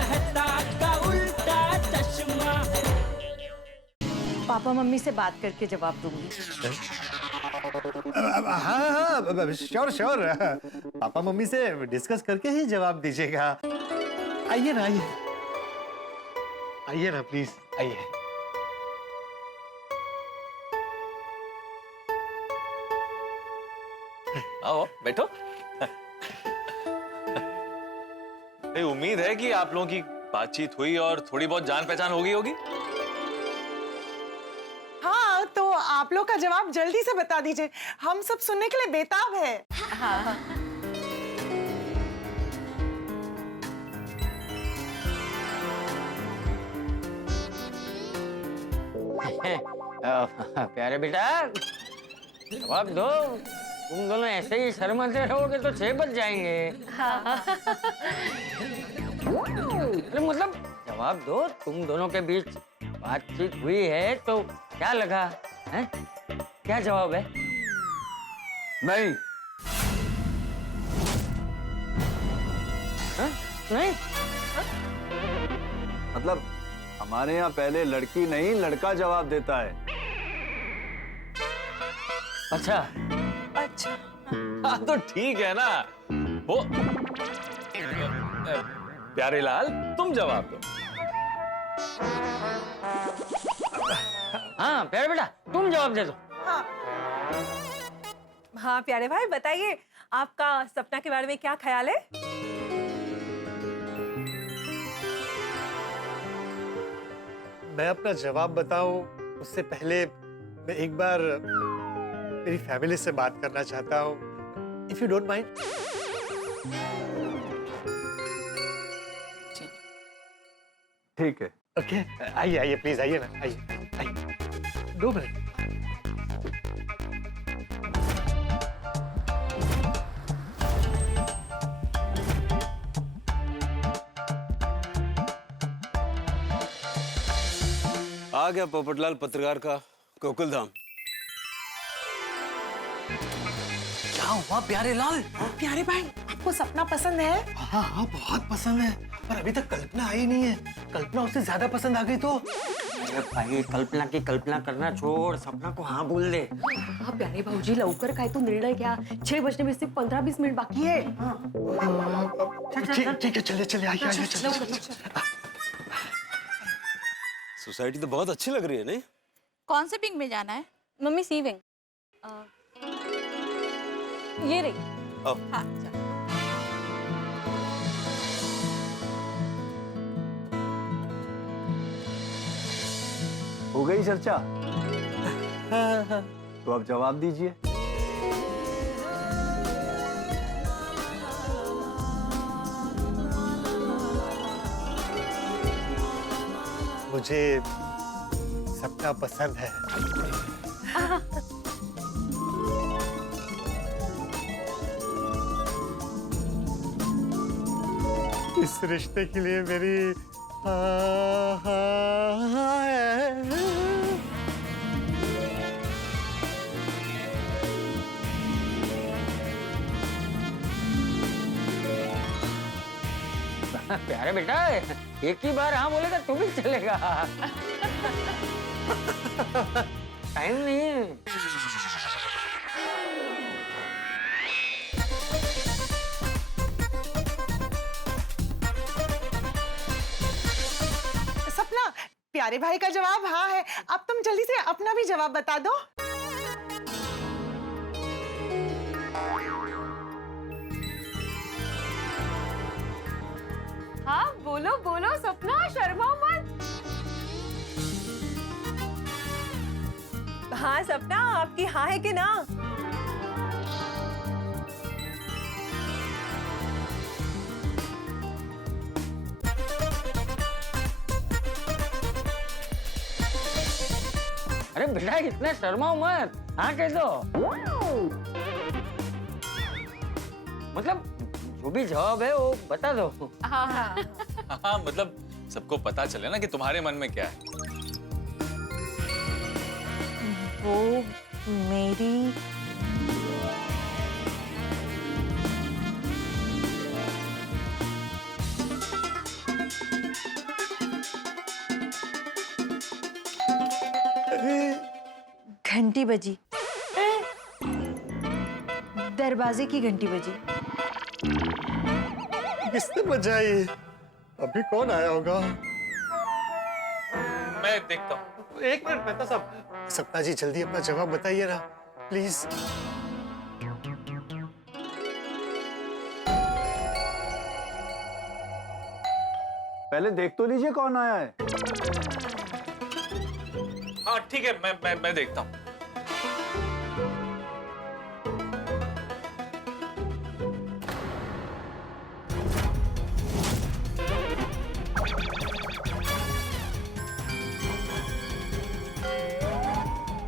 मेहता का उल्टा चश्मा। पापा मम्मी से बात करके जवाब दूंगी। हाँ श्योर श्योर, पापा मम्मी से डिस्कस करके ही जवाब दीजिएगा। आइए ना, आइए आइए ना प्लीज, आइए। आओ बैठो। उम्मीद है कि आप लोगों की बातचीत हुई और थोड़ी बहुत जान पहचान होगी होगी। हाँ, तो आप लोग का जवाब जल्दी से बता दीजिए, हम सब सुनने के लिए बेताब है। हाँ। प्यारे बेटा जवाब दो, तुम दोनों ऐसे ही शर्माते रहोगे तो 6 बज जाएंगे। अरे मतलब जवाब दो, तुम दोनों के बीच बातचीत हुई है तो क्या लगा है? क्या जवाब है? नहीं। हा? नहीं? मतलब हमारे यहाँ पहले लड़की नहीं लड़का जवाब देता है। अच्छा अच्छा, हाँ तो ठीक है ना। वो प्यारे लाल तुम जवाब दो। हाँ प्यारे बेटा तुम जवाब दे दो। हाँ। हाँ प्यारे भाई बताइए, आपका सपना के बारे में क्या ख्याल है? मैं अपना जवाब बताऊं उससे पहले मैं एक बार मेरी फैमिली से बात करना चाहता हूं, इफ यू डोंट माइंड। ठीक है। ओके, आइए आइए प्लीज, आइए ना, आइए आइए। 2 मिनट। आ गया पोपटलाल पत्रकार का गोकुलधाम। क्या हुआ प्यारे लाल? प्यारे भाई आपको सपना पसंद है? हाँ हाँ बहुत पसंद है, पर अभी तक कल्पना आई नहीं है। कल्पना उससे ज्यादा पसंद आ गई तो। अरे भाई कल्पना की कल्पना करना छोड़, सपना को हाँ बोल दे। हाँ प्यारे भाऊजी लवकर काय तो निर्णय घ्या, 6 बजने में सिर्फ 15-20 मिनिट बाकी है। ठीक है, चलिए चलिए, आइए आइए, चलिए। सोसाइटी तो बहुत अच्छी लग रही है नहीं? कौन से विंग में जाना है? मम्मी सी विंग। ये रही। हाँ चलो। हो गई चर्चा? तो अब जवाब दीजिए। मुझे सपना पसंद है। इस रिश्ते के लिए मेरी हाँ है। प्यारे बेटा एक ही बार हाँ बोलेगा तो भी चलेगा। टाइम नहीं है। सपना, प्यारे भाई का जवाब हाँ है, अब तुम जल्दी से अपना भी जवाब बता दो। हाँ बोलो बोलो सपना, शर्माओ मत। हाँ सपना, आपकी हाँ है कि ना? अरे बेटा इतना शर्माओ मत, हाँ कह दो। मतलब जो भी जवाब है वो बता दो। हाँ हाँ हाँ मतलब सबको पता चले ना कि तुम्हारे मन में क्या है। वो मेरी घंटी बजी, दरवाजे की घंटी बजी। किसने बजाई? अभी कौन आया होगा? मैं देखता हूँ। एक मिनट मेहता साहब। सपना जी जल्दी अपना जवाब बताइए ना प्लीज। पहले देख तो लीजिए कौन आया है। हाँ ठीक है, मैं देखता हूँ।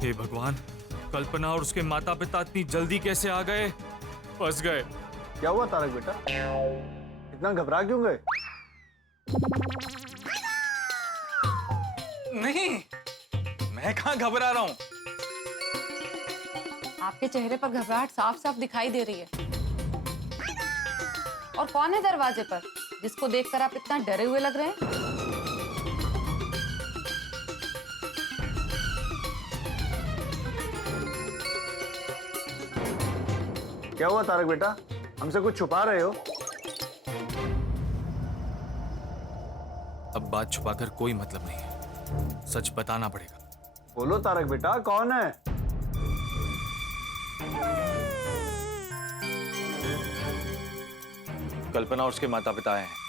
हे भगवान, कल्पना और उसके माता पिता इतनी जल्दी कैसे आ गए? फंस गए। क्या हुआ तारक बेटा, इतना घबरा क्यों गए? नहीं, मैं कहाँ घबरा रहा हूँ। आपके चेहरे पर घबराहट साफ साफ दिखाई दे रही है। और कौन है दरवाजे पर जिसको देखकर आप इतना डरे हुए लग रहे हैं? क्या हुआ तारक बेटा, हमसे कुछ छुपा रहे हो? अब बात छुपाकर कोई मतलब नहीं है, सच बताना पड़ेगा। बोलो तारक बेटा, कौन है? कल्पना और उसके माता पिता आए हैं।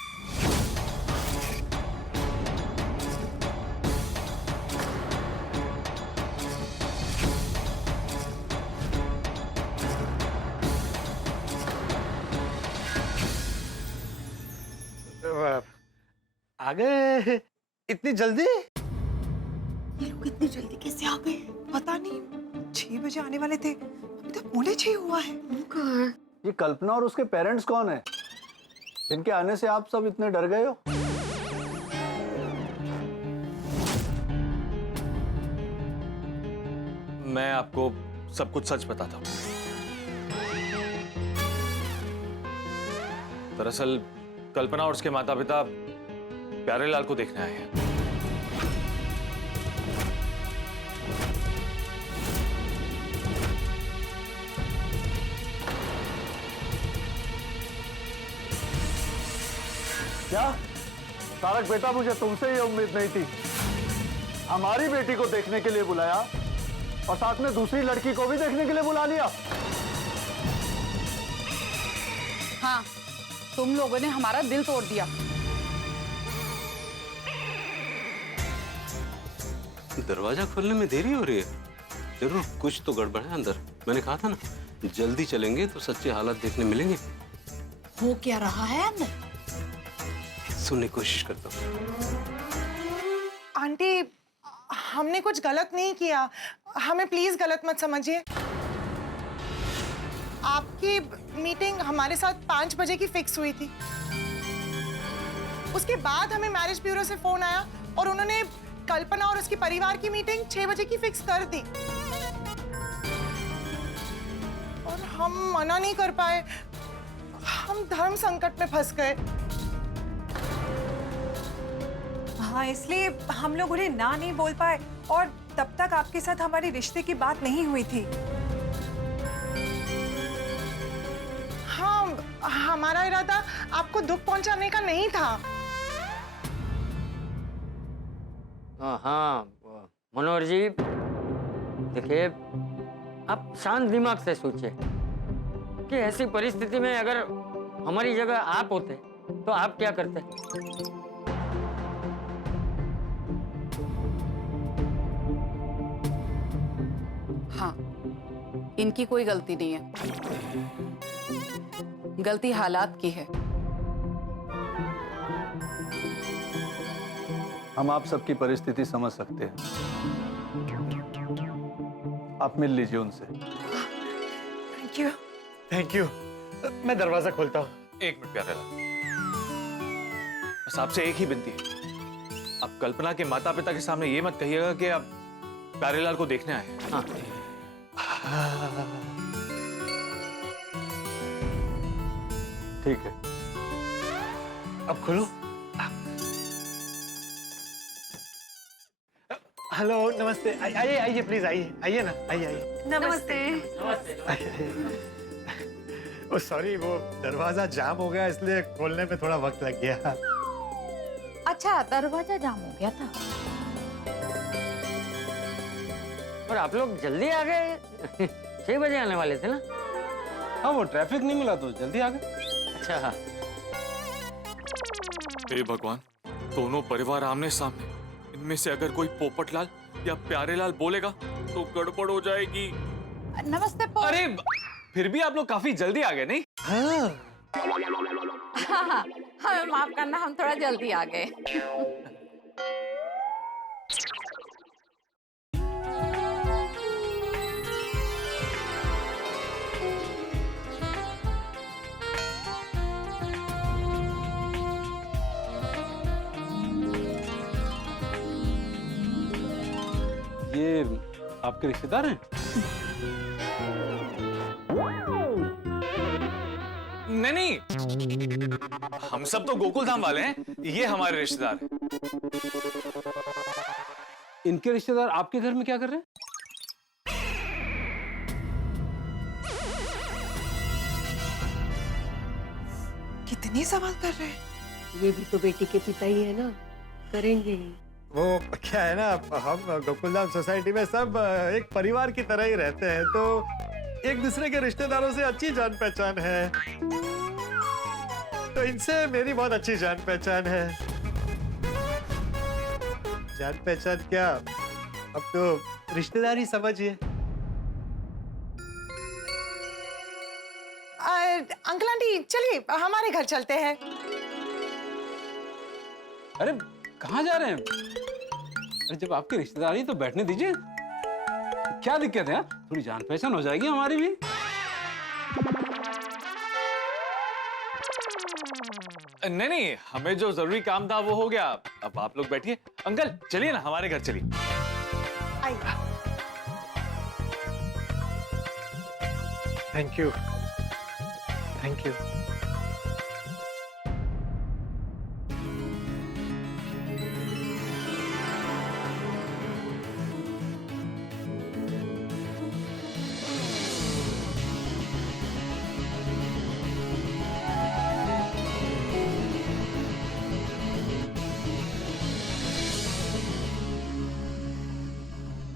आ गए इतनी जल्दी? ये लोग इतनी जल्दी कैसे आ गए? पता नहीं, 6 बजे आने वाले थे, अभी तक 5:45 हुआ है। ये कल्पना और उसके पेरेंट्स कौन है जिनके आने से आप सब इतने डर गए हो? मैं आपको सब कुछ सच बताता हूँ। दरअसल कल्पना और उसके माता पिता प्यारेलाल को देखने आए हैं। क्या तारक बेटा, मुझे तुमसे ये उम्मीद नहीं थी। हमारी बेटी को देखने के लिए बुलाया और साथ में दूसरी लड़की को भी देखने के लिए बुला लिया। हाँ, तुम लोगों ने हमारा दिल तोड़ दिया। दरवाजा खोलने में देरी हो रही है। जरूर कुछ तो गड़बड़ है अंदर। मैंने कहा था ना, जल्दी चलेंगे तो सच्चे हालात देखने मिलेंगे। हो क्या रहा है अंदर? सुनने की कोशिश करता हूँ। आंटी, हमने कुछ गलत नहीं किया, हमें प्लीज गलत मत समझिए। आपकी मीटिंग हमारे साथ 5 बजे की फिक्स हुई थी। उसके बाद हमें मैरिज ब्यूरो से फोन आया और उन्होंने कल्पना और उसके परिवार की मीटिंग 6 बजे की फिक्स कर दी और हम मना नहीं कर पाए। हम धर्म संकट में फंस गए। हाँ, इसलिए हम लोग उन्हें ना नहीं बोल पाए और तब तक आपके साथ हमारी रिश्ते की बात नहीं हुई थी। हाँ, हमारा इरादा आपको दुख पहुंचाने का नहीं था। हाँ, मनोहर जी, देखिए, आप शांत दिमाग से सोचिए कि ऐसी परिस्थिति में अगर हमारी जगह आप होते तो आप क्या करते? हाँ, इनकी कोई गलती नहीं है, गलती हालात की है। हम आप सबकी परिस्थिति समझ सकते हैं। आप मिल लीजिए उनसे। Thank you. Thank you. मैं दरवाजा खोलता हूँ। एक मिनट प्यारेलाल, बस आपसे एक ही विनती है। आप कल्पना के माता पिता के सामने ये मत कहिएगा कि आप प्यारेलाल को देखने आए हैं। हाँ, ठीक है। अब खोलो। हेलो नमस्ते, आइए आइए प्लीज, आइए आइए ना, आइए आइए। नमस्ते। ओ सॉरी, वो दरवाजा जाम हो गया इसलिए खोलने में थोड़ा वक्त लग गया। अच्छा, दरवाजा जाम हो गया था। और आप लोग जल्दी आ गए 6 बजे आने वाले थे ना? हाँ, वो ट्रैफिक नहीं मिला तो जल्दी आ गए। अच्छा हाँ। हे भगवान, दोनों परिवार आमने सामने, इनमें से अगर कोई पोपटलाल या प्यारेलाल बोलेगा तो गड़बड़ हो जाएगी। नमस्ते अरे फिर भी आप लोग काफी जल्दी आ गए नहीं? हाँ। हाँ, हमें माफ करना, हम थोड़ा जल्दी आ गए। ये आपके रिश्तेदार हैं? नहीं, हम सब तो गोकुल धाम वाले हैं, ये हमारे रिश्तेदार हैं। इनके रिश्तेदार आपके घर में क्या कर रहे हैं? कितनी सवाल कर रहे हैं। ये भी तो बेटी के पिता ही है ना, करेंगे ही। वो क्या है ना, हम गोकुलधाम सोसाइटी में सब एक परिवार की तरह ही रहते हैं, तो एक दूसरे के रिश्तेदारों से अच्छी जान पहचान है, तो इनसे मेरी बहुत अच्छी जान पहचान है। जान पहचान क्या, अब तो रिश्तेदारी समझिए। अंकल आंटी चलिए हमारे घर चलते हैं। अरे कहाँ जा रहे हैं? अरे जब आपकी रिश्तेदारी तो बैठने दीजिए, क्या दिक्कत है? थोड़ी जान पहचान हो जाएगी हमारी भी। नहीं नहीं, हमें जो जरूरी काम था वो हो गया, अब आप लोग बैठिए। अंकल चलिए ना, हमारे घर चलिए। Thank you, thank you.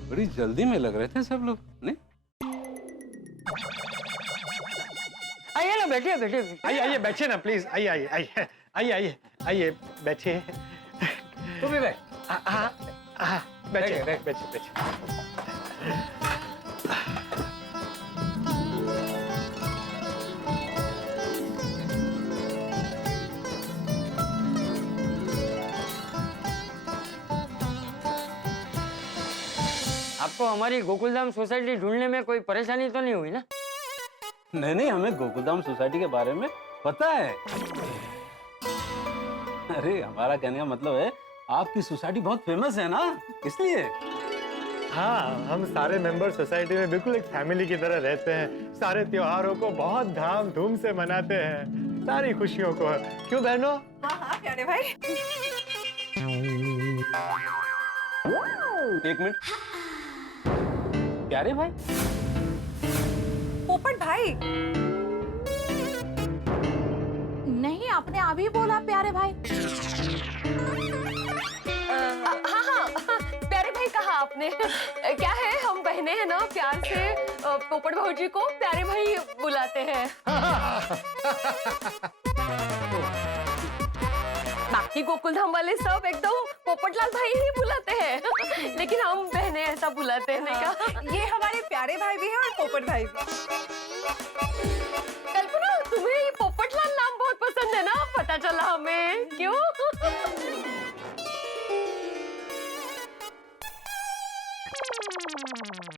बड़ी जल्दी में लग रहे थे सब लोग, नहीं? आइए ना, बैठिए बैठिए। आइए आइए, बैठिए ना प्लीज, आइए आइए आइए आइए आइए आइए, बैठिए। तू भी बैठ। बैठिए बैठिए बैठिए। आपको हमारी गोकुलधाम सोसाइटी ढूंढने में कोई परेशानी तो नहीं हुई ना? नहीं नहीं, हमें गोकुलधाम सोसाइटी के बारे में पता है। अरे हमारा कहने का मतलब है, आपकी सोसाइटी बहुत फेमस है ना, इसलिए। हाँ, हम सारे मेंबर सोसाइटी में बिल्कुल एक फैमिली की तरह रहते हैं। सारे त्योहारों को बहुत धाम-धूम से मनाते हैं, सारी खुशियों को। क्यों बहनों? हाँ हाँ प्यारे भाई। एक मिनट, प्यारे भाई? पोपट भाई? नहीं, आपने अभी बोला प्यारे भाई। हाँ हाँ, प्यारे भाई कहा आपने। क्या है, हम बहनें हैं ना, प्यार से पोपट भौजी को प्यारे भाई बुलाते हैं। बाकी गोकुलधाम वाले सब एकदम पोपटलाल भाई ही बुलाते हैं, लेकिन हम बहनें ऐसा बुलाते हैं। नहीं कहा? ये हमारे प्यारे भाई भी हैं और पोपट भाई भी। कल्पना, तुम्हें ये पोपटलाल नाम बहुत पसंद है ना, पता चला हमें। क्यों?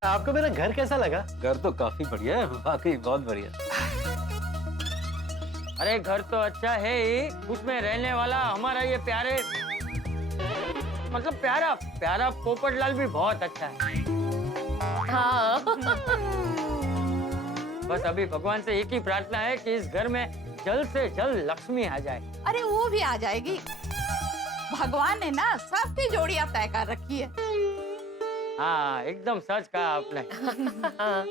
आपको मेरा घर कैसा लगा? घर तो काफी बढ़िया है, वाकई बहुत बढ़िया। अरे घर तो अच्छा है ही, उसमें रहने वाला हमारा ये प्यारे, मतलब प्यारा प्यारा पोपटलाल भी बहुत अच्छा है। हाँ। बस अभी भगवान से एक ही प्रार्थना है कि इस घर में जल्द से जल्द लक्ष्मी आ जाए। अरे वो भी आ जाएगी, भगवान ने ना सबकी जोड़ियां तय कर रखी है। हाँ एकदम सच कहा आपने। हाँ।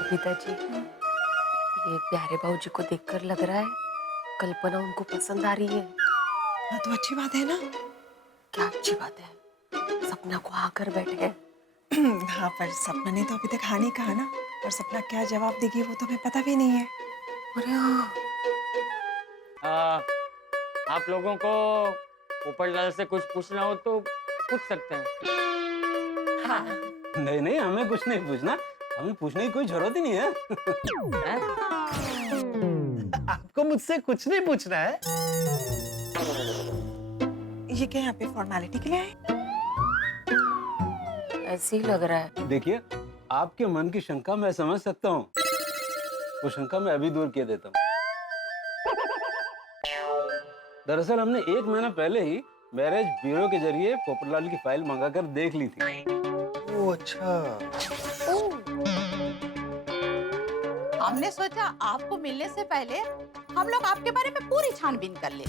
बबीता जी, ये प्यारे भाऊजी को देखकर लग रहा है कल्पना उनको पसंद आ रही है। हाँ तो अच्छी बात है ना। क्या अच्छी बात है, सपना को आकर बैठे हैं। हाँ पर सपना ने तो अभी तक हाँ नहीं कहा ना, और सपना क्या जवाब देगी वो तो हमें पता भी नहीं है। अरे हाँ। आप लोगों को पोपटलाल से कुछ पूछना हो तो पूछ सकते हैं। हाँ। नहीं नहीं, हमें कुछ नहीं पूछना, हमें पूछने की कोई जरूरत ही नहीं है। हैं? आपको मुझसे कुछ नहीं पूछना है। ये क्या यहाँ पे फॉर्मेलिटी के लिए है? ऐसे ही लग रहा है। देखिए, आपके मन की शंका मैं समझ सकता हूँ, वो शंका मैं अभी दूर किए देता हूँ। दरअसल हमने 1 महीना पहले ही मैरिज ब्यूरो के जरिए पोपटलाल की फाइल मंगाकर देख ली थी। ओह अच्छा। हमने सोचा आपको मिलने से पहले हम लोग आपके बारे में पूरी छानबीन कर ले,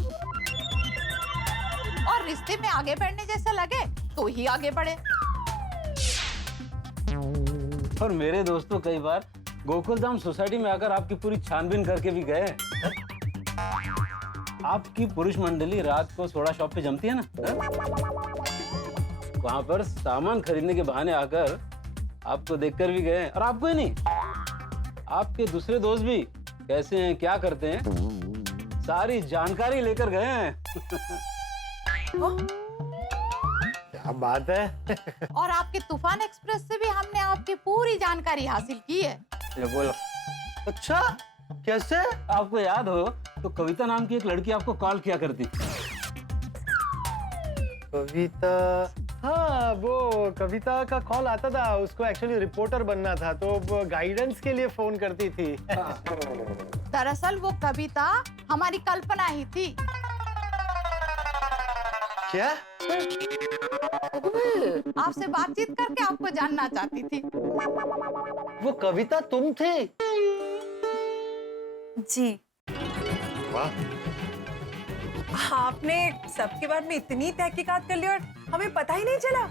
और रिश्ते में आगे बढ़ने जैसा लगे तो ही आगे बढ़े। और मेरे दोस्तों कई बार गोकुलधाम सोसाइटी में आकर आपकी पूरी छानबीन करके भी गए। आपकी पुरुष मंडली रात को सोडा शॉप पे जमती है ना, वहां पर सामान खरीदने के बहाने आकर आपको देखकर भी गए। और आपको ही नहीं, आपके दूसरे दोस्त भी कैसे हैं, क्या करते हैं, सारी जानकारी लेकर गए हैं। क्या बात है। और आपके तूफान एक्सप्रेस से भी हमने आपकी पूरी जानकारी हासिल की है। लो बोलो। अच्छा, कैसे? आपको याद हो तो कविता नाम की एक लड़की आपको कॉल किया करती थी। कविता, हाँ वो कविता का कॉल आता था, उसको एक्चुअली रिपोर्टर बनना था तो गाइडेंस के लिए फोन करती थी। दरअसल वो कविता हमारी कल्पना ही थी। क्या? आपसे बातचीत करके आपको जानना चाहती थी। वो कविता तुम थे? जी। वाह। आपने सबके बारे में इतनी तहकीकात कर ली और हमें पता ही नहीं चला।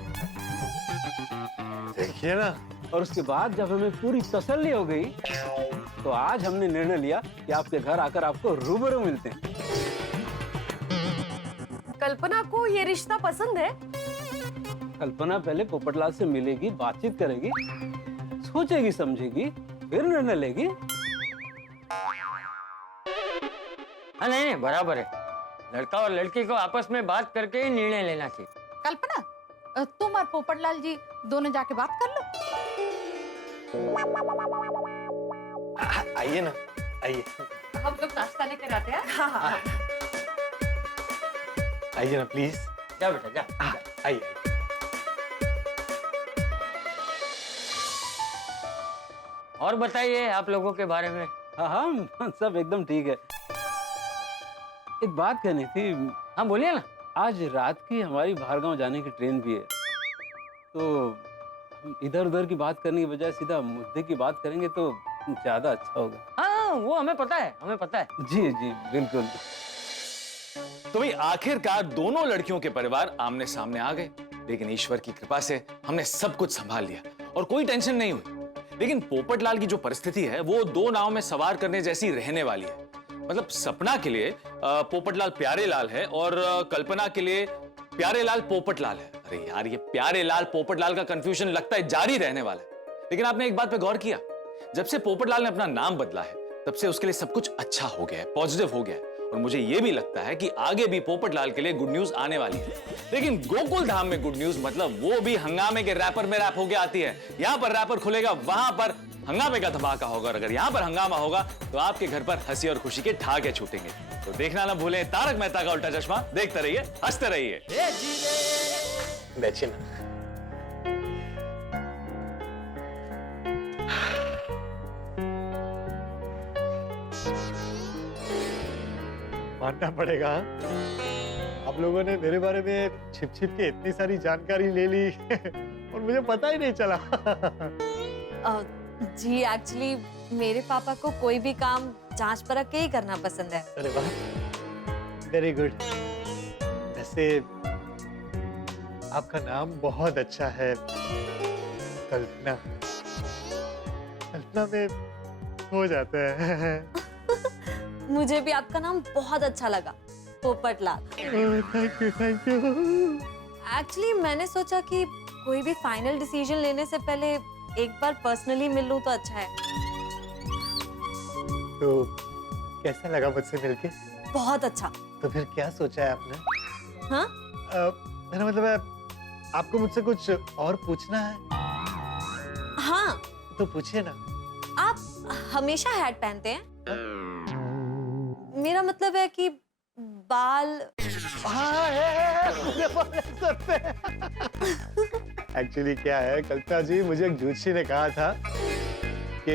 देखिए ना। और उसके बाद जब हमें पूरी तसल्ली हो गई तो आज हमने निर्णय लिया कि आपके घर आकर आपको रूबरू मिलते हैं। कल्पना को ये रिश्ता पसंद है? कल्पना पहले पोपटलाल से मिलेगी, बातचीत करेगी, सोचेगी समझेगी, फिर निर्णय लेगी। हाँ नहीं बराबर है, लड़का और लड़की को आपस में बात करके ही निर्णय लेना चाहिए। कल्पना, तुम और पोपटलाल जी दोनों जाके बात कर लो। आइए ना, आइए। हम लोग नाश्ता लेकर आते हैं। हाँ हाँ हाँ। आइए ना प्लीज। जा बेटा जा। आइए। और बताइए आप लोगों के बारे में। हाँ हाँ, सब एकदम ठीक है। एक बात कहनी थी। हाँ बोलिए ना। आज रात की हमारी बाहरगांव जाने की ट्रेन भी है, तो हम इधर उधर की बात करने की बजाय सीधा मुद्दे की बात करेंगे तो ज्यादा अच्छा होगा। हाँ वो हमें पता है, हमें पता है। जी जी बिल्कुल। तो भाई आखिरकार दोनों लड़कियों के परिवार आमने सामने आ गए, लेकिन ईश्वर की कृपा से हमने सब कुछ संभाल लिया और कोई टेंशन नहीं हुई। लेकिन पोपटलाल की जो परिस्थिति है वो 2 नाव में सवार करने जैसी रहने वाली है। मतलब सपना के लिए पोपटलाल प्यारेलाल है और कल्पना के लिए प्यारेलाल पोपटलाल है। अरे यार, ये प्यारेलाल पोपटलाल का कंफ्यूजन लगता है जारी रहने वाला है। लेकिन आपने एक बात पे गौर किया, जब से पोपटलाल ने अपना नाम बदला है तब से उसके लिए सब कुछ अच्छा हो गया है, पॉजिटिव हो गया है। और मुझे यह भी लगता है कि आगे भी पोपटलाल के लिए गुड न्यूज आने वाली है। लेकिन गोकुल धाम में गुड न्यूज मतलब वो भी हंगामे के रैपर में रैप होके आती है। यहां पर रैपर खुलेगा, वहां पर हंगामे का धमाका होगा, और अगर यहां पर हंगामा होगा तो आपके घर पर हंसी और खुशी के ठहाके छूटेंगे। तो देखना ना भूलें तारक मेहता का उल्टा चश्मा। देखते रहिए, हंसते रहिए। बैठिए ना। मानना पड़ेगा, आप लोगों ने मेरे बारे में छिप छिप के इतनी सारी जानकारी ले ली और मुझे पता ही नहीं चला। जी एक्चुअली मेरे पापा को कोई भी काम जांच परख के ही करना पसंद है। अरे वाह, वेरी गुड। वैसे आपका नाम बहुत अच्छा है, कल्पना। कल्पना में हो जाता है। मुझे भी आपका नाम बहुत अच्छा लगा, Popatlal. Thank you, thank you. Actually मैंने सोचा कि कोई भी फाइनल डिसीजन लेने से पहले एक बार पर्सनली मिल लूं तो अच्छा है। तो कैसा लगा मुझसे मिलके? बहुत अच्छा। तो फिर क्या सोचा है आपने? हाँ? मेरा मतलब है, आपको मुझसे कुछ और पूछना है? हाँ। तो पूछिए ना। आप हमेशा हैट पहनते हैं? मेरा मतलब है कि बाल। हाँ, एक्चुअली क्या है कल्पना जी, मुझे एक ज्योतिषी ने कहा था कि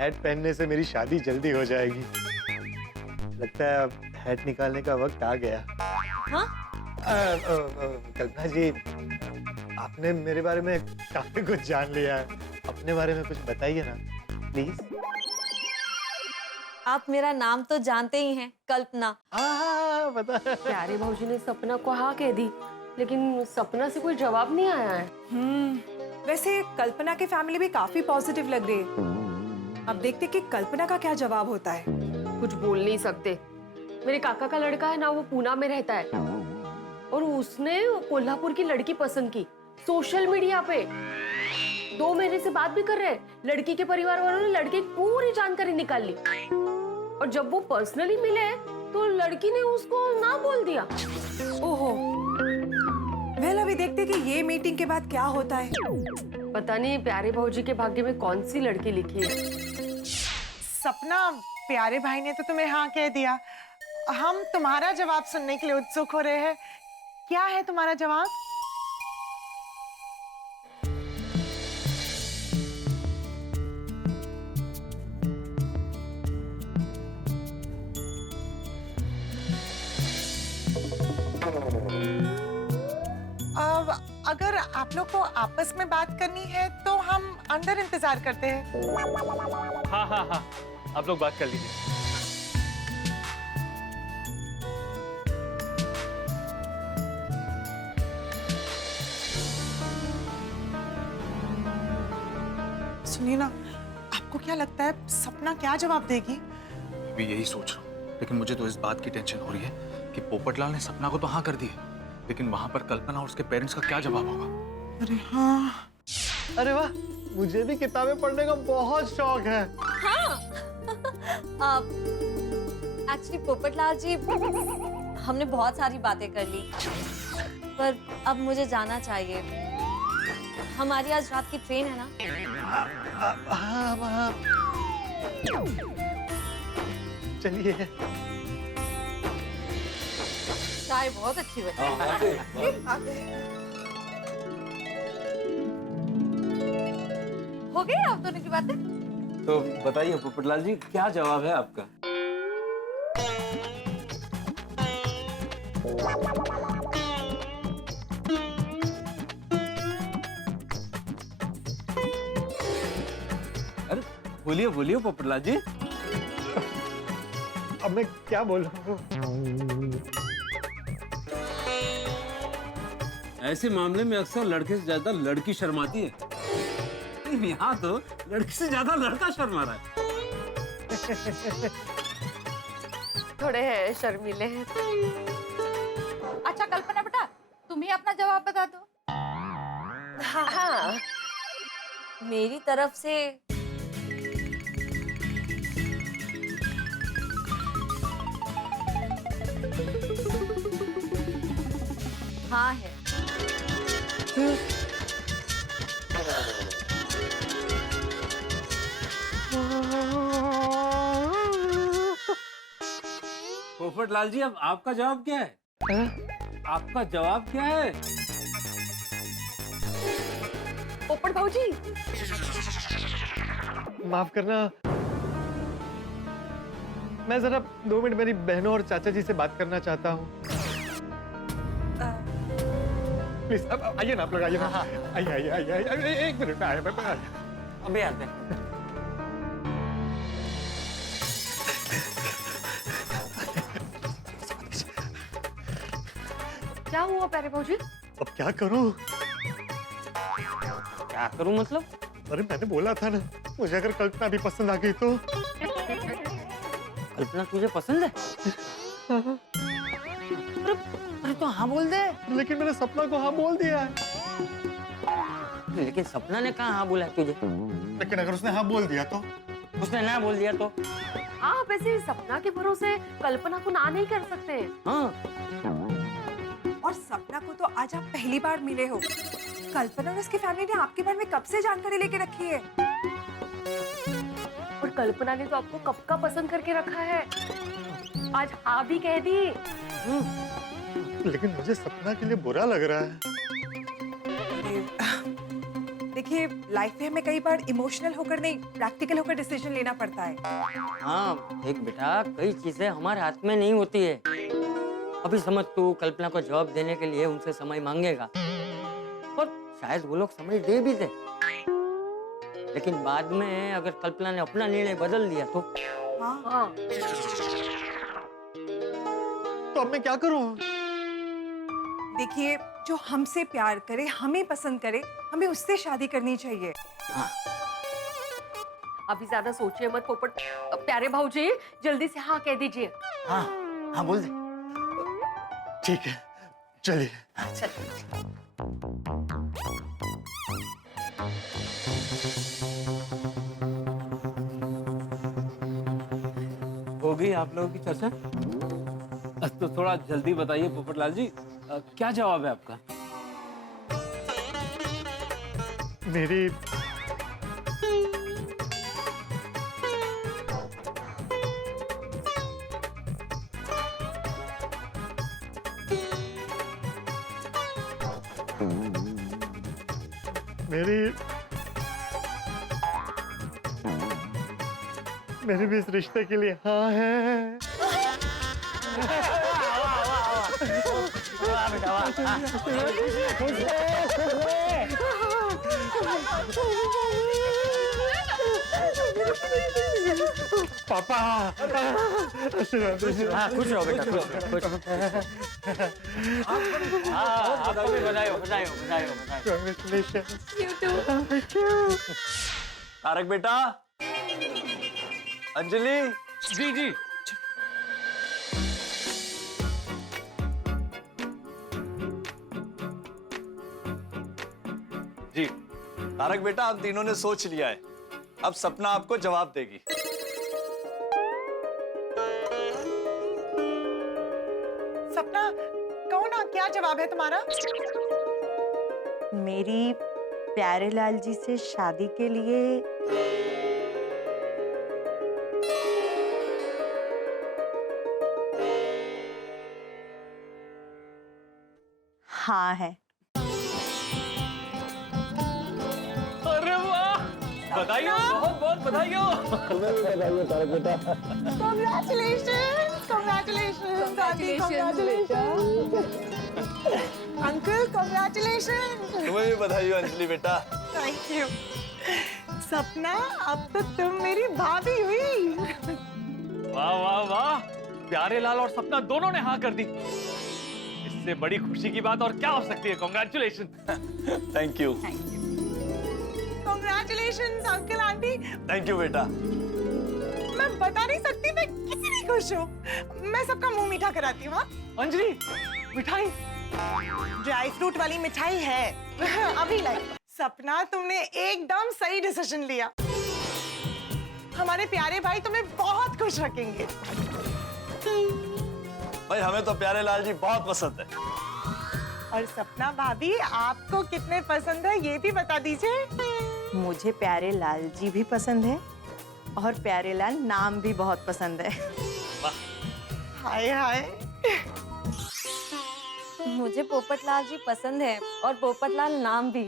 हैट पहनने से मेरी शादी जल्दी हो जाएगी। लगता है अब हैट निकालने का वक्त आ गया। हाँ? कल्पना जी, आपने मेरे बारे में काफी कुछ जान लिया है, अपने बारे में कुछ बताइए ना प्लीज। आप मेरा नाम तो जानते ही हैं, कल्पना। हाँ, बता। प्यारे भाऊजी ने सपना को हाँ कह दी, लेकिन सपना से कोई जवाब नहीं आया है। वैसे कल्पना की फैमिली भी काफी पॉजिटिव लग रही है। अब देखते कि कल्पना का क्या जवाब होता है। कुछ बोल नहीं सकते। मेरे काका का लड़का है ना, वो पूना में रहता है और उसने कोल्हापुर की लड़की पसंद की सोशल मीडिया पे। 2 महीने से बात भी कर रहे हैं। लड़की के परिवार वालों ने लड़के की पूरी जानकारी निकाल ली और जब वो पर्सनली मिले तो लड़की ने उसको ना बोल दिया। ओहो। वेल, अभी देखते कि ये मीटिंग के बाद क्या होता है। पता नहीं प्यारे भाऊजी के भाग्य में कौन सी लड़की लिखी है। सपना, प्यारे भाई ने तो तुम्हें हाँ कह दिया। हम तुम्हारा जवाब सुनने के लिए उत्सुक हो रहे हैं। क्या है तुम्हारा जवाब? अगर आप लोग को आपस में बात करनी है तो हम अंदर इंतजार करते हैं। हाँ हाँ हाँ, आप लोग बात कर लीजिए। सुनिए ना, आपको क्या लगता है सपना क्या जवाब देगी? भी यही सोच रहा हूँ, लेकिन मुझे तो इस बात की टेंशन हो रही है कि पोपटलाल ने सपना को तो हाँ कर दी है, लेकिन वहां पर कल्पना और उसके पेरेंट्स का क्या जवाब होगा? अरे हाँ। अरे वाह, मुझे भी किताबें पढ़ने का बहुत शौक है। हाँ। एक्चुअली पोपटलाल जी, हमने बहुत सारी बातें कर ली, पर अब मुझे जाना चाहिए। हमारी आज रात की ट्रेन है ना। हाँ, चलिए। चाय बहुत अच्छी बनी। हो गई आप दोनों की बातें? तो बताइए पोपटलाल जी, क्या जवाब है आपका? अरे बोलिए बोलिए पोपटलाल जी। अब मैं क्या बोलूं? ऐसे मामले में अक्सर लड़के से ज्यादा लड़की शर्माती है, लेकिन यहाँ तो लड़की से ज्यादा लड़का शर्मा रहा है। थोड़े हैं शर्मीले हैं। अच्छा कल्पना बेटा, तुम ही अपना जवाब बता दो। हाँ, मेरी तरफ से हाँ है। पोपटलाल जी, अब आपका जवाब क्या है? आपका जवाब क्या है? पोपट भाऊजी, माफ करना, मैं जरा 2 मिनट मेरी बहनों और चाचा जी से बात करना चाहता हूँ। प्लीज अब आइए ना, आप लोग आइए ना। आइए आइए आइए आइए, 1 मिनट में आए। अभी आते हैं। क्या हुआ प्यारे भाऊजी? अब क्या करूं? क्या करूं मतलब? अरे मैंने बोला था ना, मुझे अगर कल्पना भी पसंद आ गई तो। कल्पना तुझे पसंद है? अरे तो हाँ बोल दे। लेकिन मैंने सपना को हाँ बोल दिया है। लेकिन सपना ने कहा हाँ बोला है तुझे? लेकिन अगर उसने हाँ बोल दिया तो? उसने ना बोल दिया तो? आप ऐसे सपना के भरोसे कल्पना को ना नहीं कर सकते। हाँ। और सपना को तो आज आप पहली बार मिले हो। कल्पना और उसकी फैमिली ने आपके बारे में कब से जानकारी लेके रखी है? और कल्पना ने तो आपको कब का पसंद करके रखा है, आज हाँ भी कह दी। लेकिन मुझे सपना के लिए बुरा लग रहा है। देखिए, लाइफ में हमें कई बार इमोशनल होकर नहीं, प्रैक्टिकल होकर डिसीजन लेना पड़ता है। हाँ देख बेटा, कई चीजें हमारे हाथ में नहीं होती है। अभी समझ तू कल्पना को जवाब देने के लिए उनसे समय मांगेगा और शायद वो लोग समय दे भी दे, लेकिन बाद में अगर कल्पना ने अपना निर्णय बदल दिया तो? हाँ। तो अब मैं क्या करूं? देखिए, जो हमसे प्यार करे, हमें पसंद करे, हमें उससे शादी करनी चाहिए। हाँ। अभी ज्यादा सोचिए मत पोपट प्यारे भाऊजी, जल्दी से हाँ कह दीजिए। हाँ हाँ बोल दे। ठीक है, चलिए। हो गई आप लोगों की चर्चा? तो थोड़ा जल्दी बताइए पोपटलाल जी, क्या जवाब है आपका? मेरी मेरी भी इस रिश्ते के लिए हाँ है। पापा खुश रहो बेटा, खुश रहो। आपको भी बधाई हो, बधाई हो, बधाई हो, बधाई हो। तारक बेटा, अंजलि। जी जी। जी तारक बेटा, हम तीनों ने सोच लिया है, अब सपना आपको जवाब देगी। सपना, कहो ना, क्या जवाब है तुम्हारा? मेरी प्यारे लाल जी से शादी के लिए हाँ है। अरे वाह, बधाई हो, बहुत बहुत बधाई हो। तुम्हें भी बधाई हो तारक बेटा। Congratulations, congratulations, दादी, congratulations, अंकल, congratulations। तुम्हें भी बधाई हो अंजलि बेटा। Thank you। सपना, अब तो तुम मेरी भाभी हुई। वाह वाह वाह, प्यारे लाल और सपना दोनों ने हाँ कर दी। इससे बड़ी खुशी की बात और क्या हो सकती है। Congratulation. Thank you. Congratulations, uncle aunty. Thank you बेटा। मैं बता नहीं सकती, मैं कितनी खुश हूँ। मैं सबका मुंह मीठा कराती हूँ। हाँ? अंजलि, मिठाई? ड्राई फ्रूट वाली मिठाई है। अभी लाई। सपना, तुमने एकदम सही डिसीजन लिया। हमारे प्यारे भाई तुम्हें बहुत खुश रखेंगे। भाई, हमें तो प्यारे लाल जी बहुत पसंद है। और सपना भाभी, आपको कितने पसंद है ये भी बता दीजिए। मुझे प्यारे लाल जी भी पसंद है और प्यारे लाल नाम भी बहुत पसंद है। हाय हाय। मुझे पोपटलाल जी पसंद है और पोपटलाल नाम भी।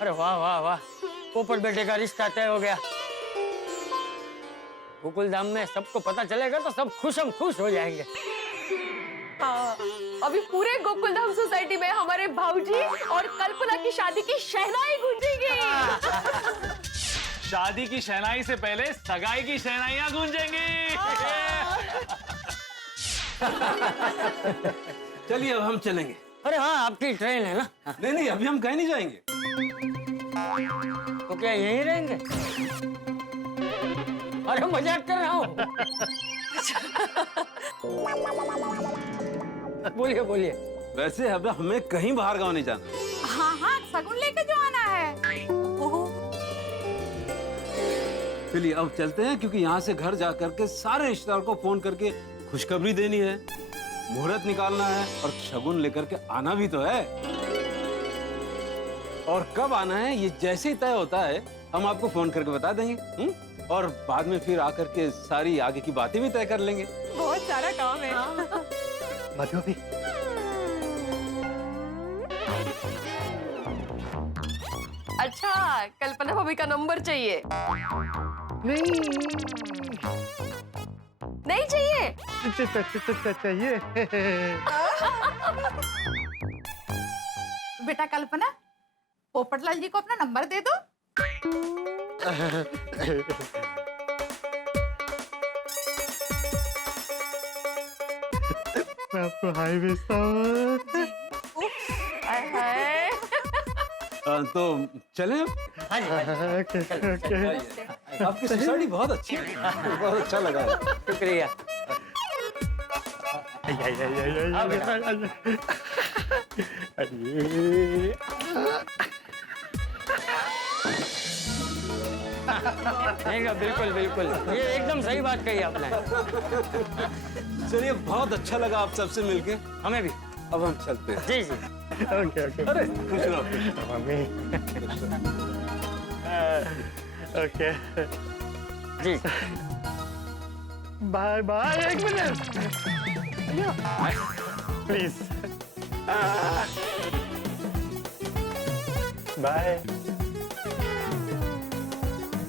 अरे वाह वाह वाह, पोपट बेटे का रिश्ता तय हो गया। गोकुल धाम में सबको पता चलेगा तो सब खुशम खुश हो जाएंगे। अभी पूरे गोकुलधाम सोसाइटी में हमारे भाऊजी और कल्पना की शादी की शहनाई गूंजेगी। शादी की शहनाई से पहले सगाई की शहनाइयां गूंजेंगी। चलिए अब हम चलेंगे। अरे हाँ, आपकी ट्रेन है ना। नहीं नहीं, अभी हम कहीं नहीं जाएंगे। तो क्या यहीं रहेंगे? अरे मजाक कर रहा हूँ। बोलिए बोलिए। वैसे अब हमें कहीं बाहर गाँव नहीं जाना। हाँ हाँ, शगुन लेके जो आना है। चलिए अब चलते हैं, क्योंकि यहाँ से घर जा करके सारे रिश्तेदारों को फोन करके खुशखबरी देनी है, मुहूर्त निकालना है और शगुन लेकर के आना भी तो है। और कब आना है ये जैसे ही तय होता है हम आपको फोन करके बता देंगे। और बाद में फिर आकर के सारी आगे की बातें भी तय कर लेंगे। बहुत सारा काम है। मधु भी। अच्छा, कल्पना भाभी का नंबर चाहिए? नहीं चाहिए? चाहिए। बेटा कल्पना, पोपटलाल जी को अपना नंबर दे दो। मैं आपको हाय भेजता हूँ। तो चलें अब? Okay okay. आपकी सोसाइटी बहुत अच्छी है, बहुत अच्छा लगा। शुक्रिया। बिल्कुल बिल्कुल, ये एकदम सही बात कही आपने। चलिए, बहुत अच्छा लगा आप सबसे मिलके। हमें भी। अब हम चलते हैं। जी जी। Okay okay. अरे खुश रहो मम्मी। ओके जी। Bye bye. एक minute please. Bye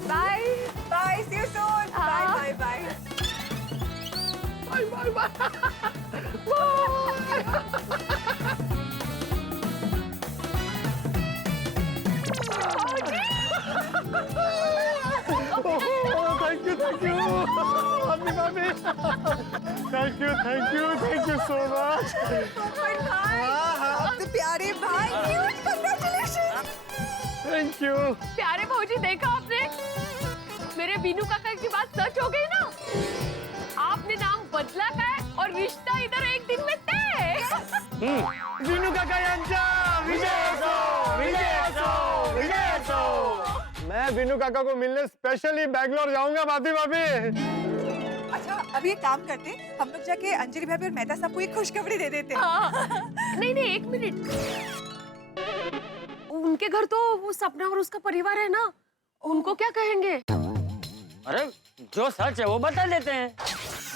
bye bye, see you soon. Bye bye bye bye bye thank you मम्मी थैंक यू सो मच। तो प्यारे भाई, ह्यूज कांग्रेचुलेशन। Thank you. प्यारे भौजी, देखा आपने? मेरे बीनू काका की बात सच हो गई ना। आपने नाम बदला का है और रिश्ता इधर एक दिन में तय। बीनू काका यांचा विजय असो, विजय असो, विजय असो। मैं बीनू काका को मिलने स्पेशली बैंगलोर जाऊंगा भाभी भाभी। अच्छा, अब ये काम करते, हम लोग जाके अंजलि भाभी और मेहता साहब को एक खुशखबरी दे देते। नहीं नहीं, एक मिनट। उनके घर तो वो सपना और उसका परिवार है ना, उनको क्या कहेंगे? अरे जो सच है वो बता देते हैं।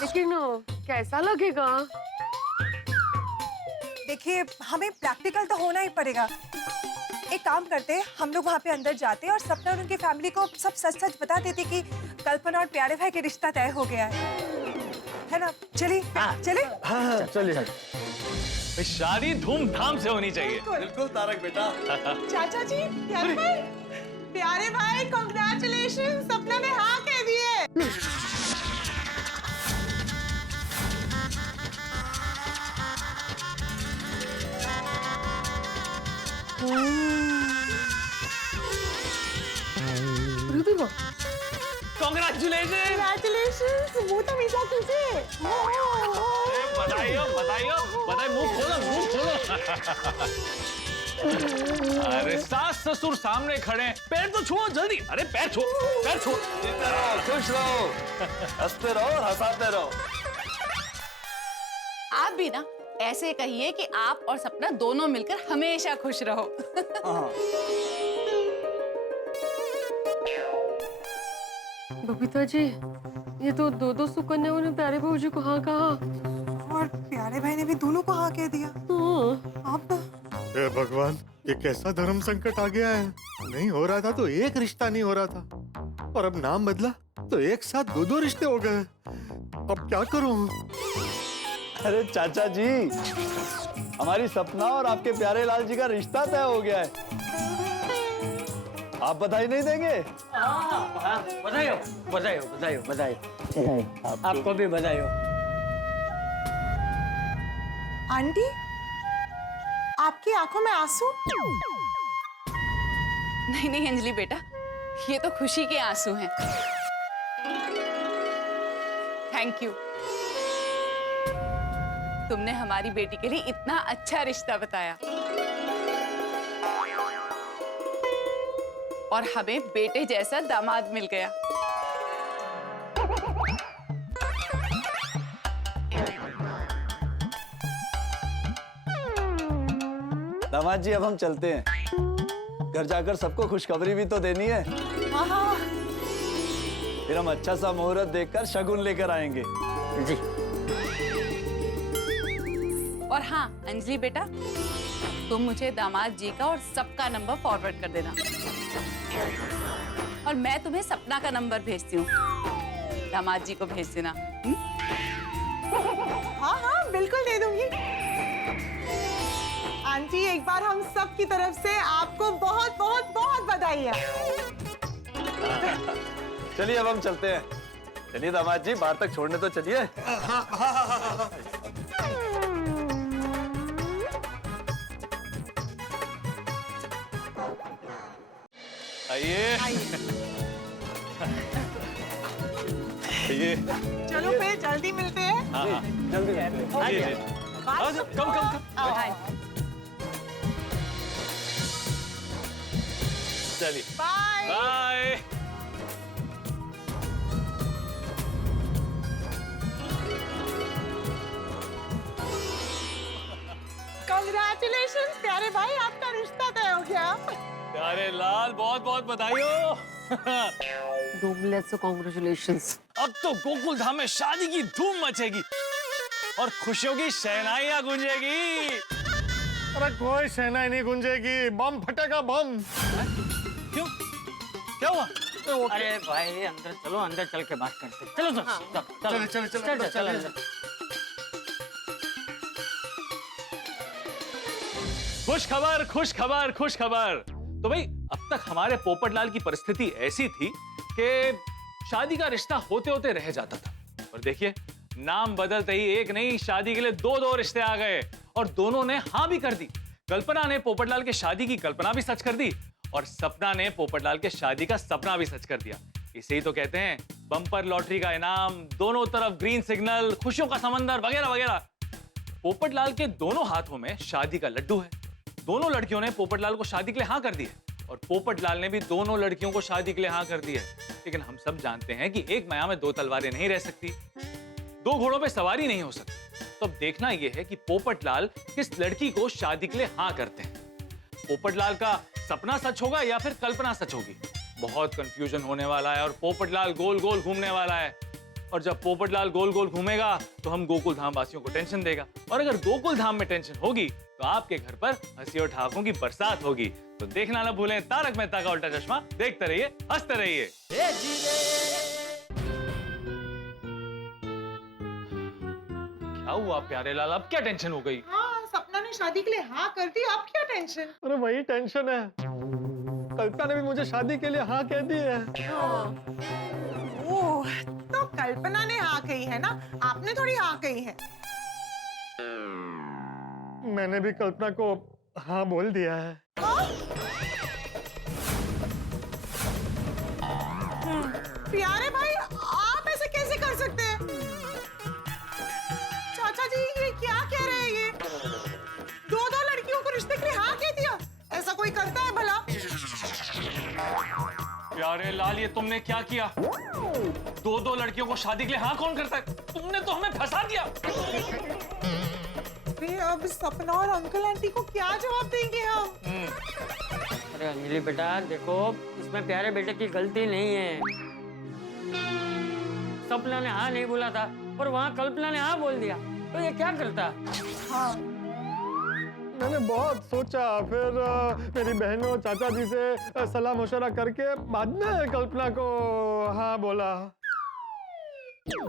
लेकिन कैसा लगेगा? देखिए, हमें प्रैक्टिकल तो होना ही पड़ेगा। एक काम करते, हम लोग वहाँ पे अंदर जाते और सपना और उनकी फैमिली को सब सच सच बता देते कि कल्पना और प्यारे भाई के रिश्ता तय हो गया है ना? चलिए चलिए। हाँ चलिए। शादी धूमधाम से होनी चाहिए। बिल्कुल तारक बेटा। चाचा जी, प्यारे भाई कांग्रेचुलेशन, सपना ने हाँ कह दिए। कांग्रेचुलेशन। मुंह तो मीठा कीजिए। बधाई हो, बधाई हो, बधाई। मुंह खोलो, मुंह खोलो। अरे सास ससुर सामने खड़े हैं, पैर तो छुओ जल्दी। अरे पैर छुओ, पैर छुओ। खुश रहो, हंसते रहो और हंसाते रहो। आप भी ना ऐसे कहिए कि आप और सपना दोनों मिलकर हमेशा खुश रहो। बबीता जी, ये तो दो सुकन्याओं ने प्यारे भौजी को हाँ कहा और प्यारे भाई ने भी दोनों को हाँ कह दिया। अब हे भगवान, ये कैसा धर्म संकट आ गया है। नहीं हो रहा था तो एक रिश्ता नहीं हो रहा था, और अब नाम बदला तो एक साथ दो रिश्ते हो गए। अब क्या करूं? अरे चाचा जी, हमारी सपना और आपके प्यारे लाल जी का रिश्ता तय हो गया है। आप बधाई नहीं देंगे? बधाई हो, बधाई हो, बधाई हो, बधाई हो। आपको भी बधाई हो। आंटी, आपकी आंखों में आंसू? नहीं नहीं अंजलि बेटा, ये तो खुशी के आंसू हैं। थैंक यू, तुमने हमारी बेटी के लिए इतना अच्छा रिश्ता बताया और हमें बेटे जैसा दामाद मिल गया। दामाद जी अब हम चलते हैं, घर जाकर सबको खुशखबरी भी तो देनी है। हाँ। फिर हम अच्छा सा मुहूर्त देखकर शगुन लेकर आएंगे। जी। और हाँ अंजलि बेटा, तुम मुझे दामाद जी का और सबका नंबर फॉरवर्ड कर देना और मैं तुम्हें सपना का नंबर भेजती हूँ, दामाद जी को भेज देना। हाँ हाँ बिल्कुल दे दूंगी। आंटी, एक बार हम सब की तरफ से आपको बहुत बहुत बहुत बधाई है। चलिए अब हम चलते हैं। चलिए दामाद जी, बाहर तक छोड़ने तो चलिए। आइए आइए। चलो फिर जल्दी मिलते हैं। हाँ हाँ जल्दी आइए। कम कम कम। चलिए बाय। बाय। Congratulations प्यारे भाई, आपका रिश्ता तय हो गया। प्यारे लाल, बहुत बहुत बधाई हो। कॉन्ग्रेचुलेशंस। अब तो गोकुल धाम में शादी की धूम मचेगी और खुशियों की शहनाइयां गूंजेगी। अरे कोई शहनाई नहीं गूंजेगी, बम फटेगा बम। क्यों, क्या हुआ? अरे भाई अंदर चलो, अंदर चल के बात करते। चलो चलो चलो चलो। खुश खबर खुश खबर खुश खबर। तो भाई अब तक हमारे पोपटलाल की परिस्थिति ऐसी थी कि शादी का रिश्ता होते होते रह जाता था, और देखिए नाम बदलते ही एक नहीं, शादी के लिए दो रिश्ते आ गए और दोनों ने हाँ भी कर दी। कल्पना ने पोपटलाल के शादी की कल्पना भी सच कर दी और सपना ने पोपटलाल के शादी का सपना भी सच कर दिया। इसे ही तो कहते हैं बम्पर लॉटरी का इनाम, दोनों तरफ ग्रीन सिग्नल, खुशियों का समंदर वगैरह वगैरह। पोपटलाल के दोनों हाथों में शादी का लड्डू है। दोनों लड़कियों ने पोपटलाल को शादी के लिए हाँ कर दी है और पोपटलाल ने भी दोनों लड़कियों को शादी के लिए हाँ कर दी है। लेकिन हम सब जानते हैं कि एक माया में दो तलवारें नहीं रह सकती, दो घोड़ों पे सवारी नहीं हो सकती। तो अब देखना यह है कि पोपटलाल किस लड़की को शादी के लिए हाँ करते हैं। पोपटलाल का सपना सच होगा या फिर कल्पना सच होगी? बहुत कंफ्यूजन होने वाला है और पोपटलाल गोल गोल घूमने वाला है। और जब पोपटलाल गोल गोल घूमेगा तो हम गोकुल धाम वासियों को टेंशन देगा, और अगर गोकुल धाम में टेंशन होगी तो आपके घर पर हंसी और ठहाकों की बरसात होगी। तो देखना ना भूलें तारक मेहता का उल्टा चश्मा। देखते रहिए, हंसते रहिए। क्या हुआ प्यारे लाल, अब क्या टेंशन हो गई? हाँ, सपना ने शादी के लिए हाँ कर दी, अब क्या टेंशन? अरे वही टेंशन है, कल्पना ने भी मुझे शादी के लिए हाँ कह दी है। ओह, तो कल्पना ने हाँ कही है ना, आपने थोड़ी हाँ कही है। मैंने भी कल्पना को हाँ बोल दिया है। प्यारे भाई, आप ऐसे कैसे कर सकते हैं? चाचा जी ये क्या कह रहे हैं? ये दो लड़कियों को रिश्ते के लिए हाँ कह दिया, ऐसा कोई करता है भला? प्यारे लाल, ये तुमने क्या किया? दो लड़कियों को शादी के लिए हाँ कौन करता है? तुमने तो हमें फंसा दिया। अब सपना और अंकल आंटी को क्या जवाब देंगे हम? अरे अंजलि बेटा देखो, इसमें प्यारे बेटे की गलती नहीं है। सपना ने हाँ नहीं बोला था और वहाँ कल्पना ने हाँ बोल दिया, तो ये क्या करता? हाँ, मैंने बहुत सोचा, फिर मेरी बहनों चाचा जी से सलाह मशवरा करके बाद में कल्पना को हाँ बोला।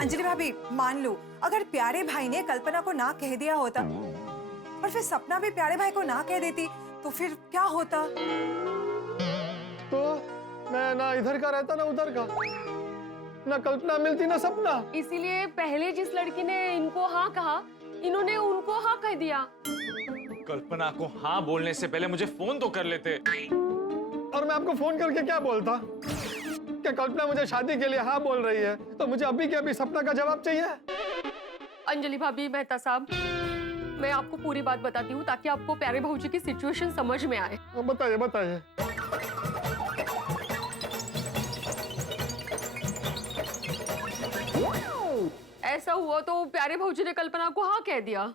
अंजलि भाभी, मान लो अगर प्यारे भाई ने कल्पना को ना कह दिया होता और फिर सपना भी प्यारे भाई को ना कह देती, तो फिर क्या होता? तो मैं ना इधर का रहता ना उधर का, ना कल्पना मिलती ना सपना। इसीलिए पहले जिस लड़की ने इनको हाँ कहा इन्होंने उनको हाँ कह दिया। कल्पना को हाँ बोलने से पहले मुझे फोन तो कर लेते। और मैं आपको फोन करके क्या बोलता कि कल्पना मुझे शादी के लिए हाँ बोल रही है, तो मुझे अभी के अभी सपना का जवाब चाहिए। अंजलि भाभी, मेहता साहब, मैं आपको पूरी बात बताती हूँ ताकि आपको प्यारे भाऊजी की सिचुएशन समझ में आए। बताइए बताइए। ऐसा हुआ तो प्यारे भाऊजी ने कल्पना को हाँ कह दिया।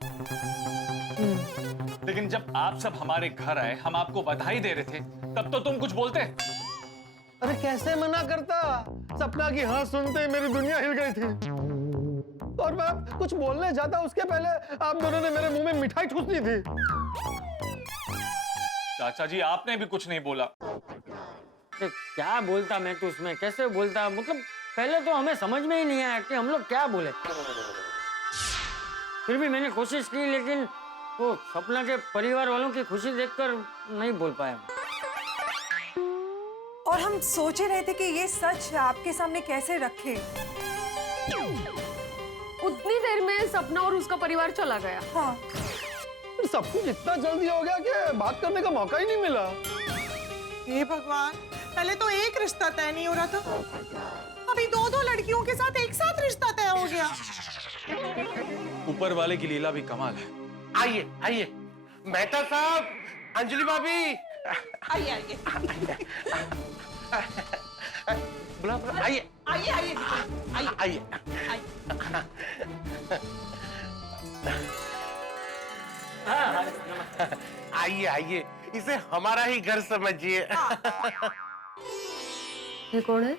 लेकिन जब आप सब हमारे घर आए, हम आपको बधाई दे रहे थे, तब तो तुम कुछ बोलते। अरे कैसे मना करता, सपना की हाँ सुनते ही मेरी दुनिया हिल गई थी। और मैं कुछ बोलने जाता उसके पहले आप दोनों ने मेरे मुंह में मिठाई ठूस दी थी। चाचा जी, आपने भी कुछ नहीं बोला। तो क्या बोलता मैं तो उसमें, कैसे बोलता, मतलब पहले तो हमें समझ में ही नहीं आया कि हम लोग क्या बोले। फिर भी मैंने कोशिश की, लेकिन वो सपना के परिवार वालों की खुशी देखकर नहीं बोल पाया। और हम सोच ही रहे थे कि ये सच आपके सामने कैसे रखे। उतनी देर में सपना और उसका परिवार चला गया। हाँ। सब कुछ इतना जल्दी हो गया कि बात करने का मौका ही नहीं मिला। हे भगवान, पहले तो एक रिश्ता तय नहीं हो रहा था, अभी दो लड़कियों के साथ एक साथ रिश्ता तय हो गया। ऊपर वाले की लीला भी कमाल है। आइए आइए, मेहता साहब, अंजलि भाभी, आइए आइए बुला बुला, आइए आइए आइए आइए आइए आइए, इसे हमारा ही घर समझिए। ये कौन है?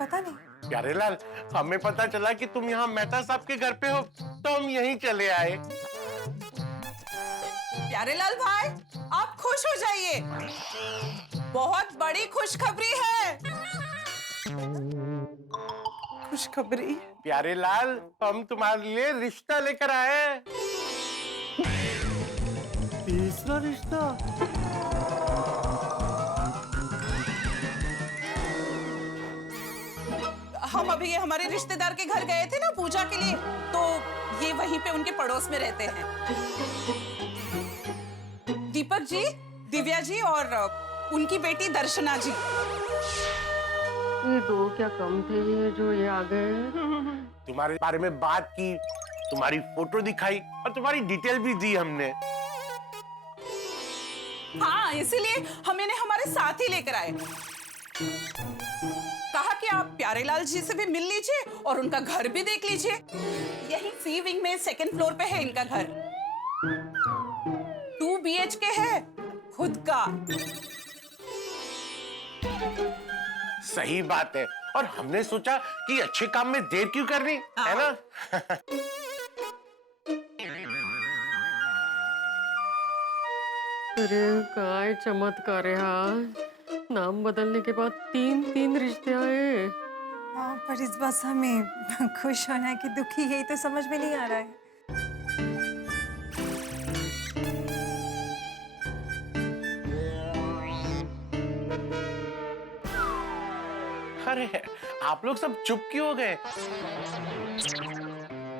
पता नहीं। प्यारेलाल, हमें पता चला कि तुम यहाँ मेहता साहब के घर पे हो, तो हम यहीं चले आए। प्यारेलाल भाई, आप खुश हो जाइए, बहुत बड़ी खुशखबरी है। खुशखबरी? प्यारेलाल, हम तुम्हारे लिए रिश्ता लेकर आए। तीसरा रिश्ता? हम अभी हमारे रिश्तेदार के घर गए थे ना पूजा के लिए, तो ये वहीं पे उनके पड़ोस में रहते हैं। दीपक जी, दिव्या जी और उनकी बेटी दर्शना जी। ये दो क्या कम थे ये जो ये आ गए। तुम्हारे बारे में बात की, तुम्हारी फोटो दिखाई और तुम्हारी डिटेल भी दी हमने। हाँ, इसीलिए हम इन्हें हमारे साथ ही लेकर आए। कहा कि आप प्यारेलाल जी से भी मिल लीजिए और उनका घर भी देख लीजिए। यही सी विंग में सेकंड फ्लोर पे है इनका घर। 2 BHK है खुद का। सही बात है, और हमने सोचा कि अच्छे काम में देर क्यों करनी, है ना? अरे काय चमत्कार है। हाँ, नाम बदलने के बाद 3 रिश्ते आए। हाँ, पर इस बात से हमें खुश होना है कि दुखी, यही तो समझ में नहीं आ रहा है। अरे आप लोग सब चुप क्यों हो गए?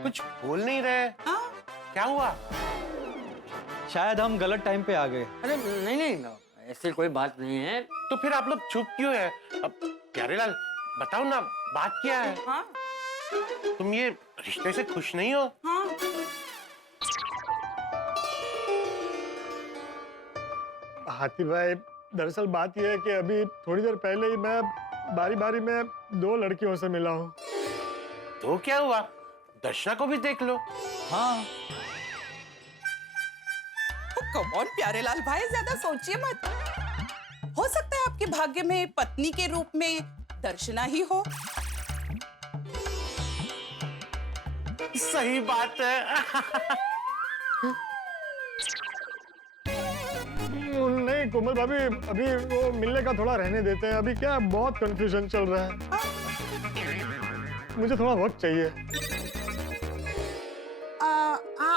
कुछ बोल नहीं रहे। क्या हुआ? शायद हम गलत टाइम पे आ गए। अरे नहीं नहीं, ऐसी कोई बात नहीं है। तो फिर आप लोग चुप क्यों है? अब प्यारेलाल, बताओ ना, बात क्या है? हाँ? तुम ये रिश्ते से खुश नहीं हो? हाँ? हाथी भाई, दरअसल बात यह है कि अभी थोड़ी देर पहले ही मैं बारी बारी में 2 लड़कियों से मिला हूँ। तो क्या हुआ? दर्शना को भी देख लो। हाँ। कम ऑन प्यारेलाल भाई, ज्यादा सोचिए मत। हो सकता है आपके भाग्य में पत्नी के रूप में दर्शना ही हो। सही बात है। नहीं कोमल भाभी, अभी वो मिलने का थोड़ा रहने देते हैं। अभी क्या बहुत कंफ्यूजन चल रहा है, मुझे थोड़ा वक्त चाहिए।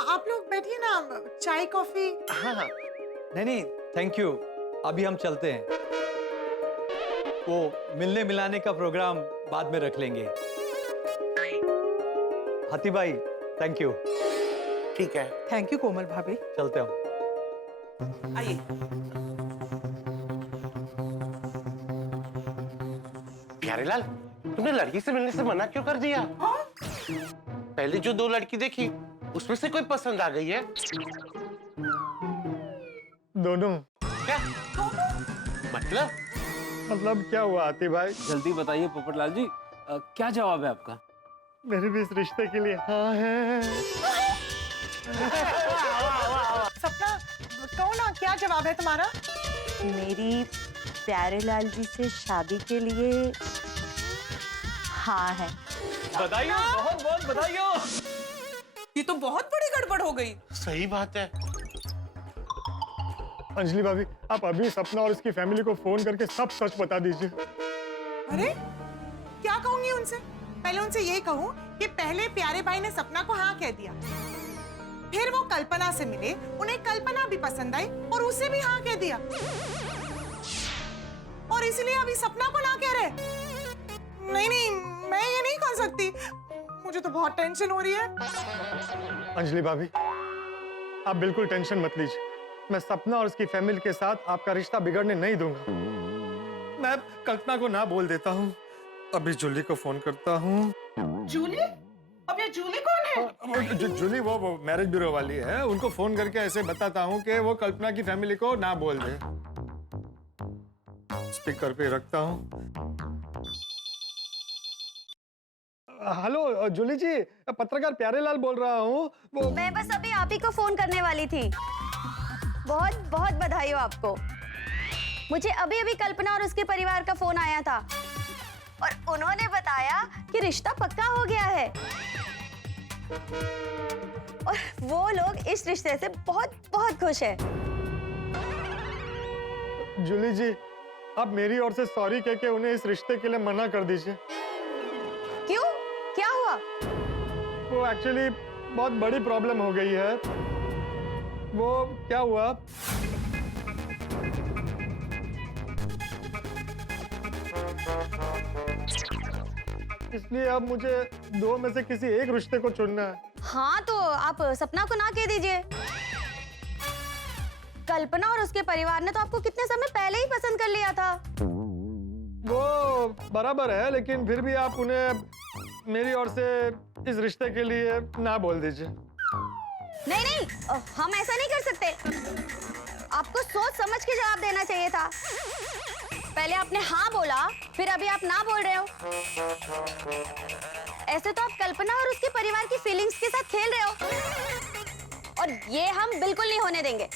आप लोग बैठिए ना, चाय कॉफी। हाँ। नहीं थैंक यू, अभी हम चलते हैं। वो मिलने मिलाने का प्रोग्राम बाद में रख लेंगे। हाथी भाई, थैंक यू। ठीक है। थैंक यू कोमल भाभी। चलते हम। आइए। प्यारेलाल, तुमने लड़की से मिलने से मना क्यों कर दिया? पहले जो 2 लड़की देखी उसमें से कोई पसंद आ गई है? दोनों। क्या? मतलब क्या हुआ आती भाई? जल्दी बताइए पोपटलाल जी, क्या जवाब है आपका? मेरे भी इस रिश्ते के लिए हाँ है। सपना, कहो ना क्या जवाब है तुम्हारा? मेरी प्यारेलाल जी से शादी के लिए हाँ है। बधाई हो, बहुत बहुत बधाई हो। ये तो बहुत बड़ी गड़बड़ हो गई। सही बात है। अंजलि भाभी, आप अभी सपना और इसकी फैमिली को फोन करके सब सच बता दीजिए। अरे क्या कहूंगी उनसे? पहले उनसे ये कहूं कि पहले प्यारे भाई ने सपना को हाँ कह दिया, फिर वो कल्पना से मिले, उन्हें कल्पना भी पसंद आई और उसे भी हाँ कह दिया, और इसलिए अभी सपना को ना कह रहे। नहीं नहीं, मैं ये नहीं कर सकती, मुझे तो बहुत टेंशन हो रही है। अंजलि भाभी, आप बिल्कुल टेंशन मत लीजिए। मैं सपना और उसकी फैमिली के साथ आपका रिश्ता बिगड़ने नहीं दूंगा। मैं कल्पना को ना बोल देता हूँ। अभी जूली को फोन करता हूँ। जूली? अब ये जूली कौन है? जूली वो मैरिज ब्यूरो वाली है। उनको फोन करके ऐसे बताता हूँ कि वो कल्पना की फैमिली को ना बोल दे। स्पीकर पे रखता हूँ। हेलो जूली जी, पत्रकार प्यारेलाल बोल रहा हूँ। मैं बस अभी आप ही को फोन करने वाली थी। बहुत बहुत बधाई हो आपको। मुझे अभी अभी कल्पना और उसके परिवार का फोन आया था और उन्होंने बताया कि रिश्ता पक्का हो गया है और वो लोग इस रिश्ते से बहुत बहुत खुश है। जूली जी, आप मेरी ओर से सॉरी कह के उन्हें इस रिश्ते के लिए मना कर दीजिए। क्यों? क्या हुआ? वो एक्चुअली बहुत बड़ी प्रॉब्लम हो गई है। वो क्या हुआ, इसलिए अब मुझे 2 में से किसी एक रिश्ते को चुनना है। हाँ तो आप सपना को ना कह दीजिए। कल्पना और उसके परिवार ने तो आपको कितने समय पहले ही पसंद कर लिया था। वो बराबर है, लेकिन फिर भी आप उन्हें मेरी ओर से इस रिश्ते के लिए ना बोल दीजिए। नहीं नहीं, हम ऐसा नहीं कर सकते। आपको सोच समझ के जवाब देना चाहिए था। पहले आपने हाँ बोला, फिर अभी आप ना बोल रहे हो। ऐसे तो आप कल्पना और उसके परिवार की फीलिंग्स के साथ खेल रहे हो और ये हम बिल्कुल नहीं होने देंगे।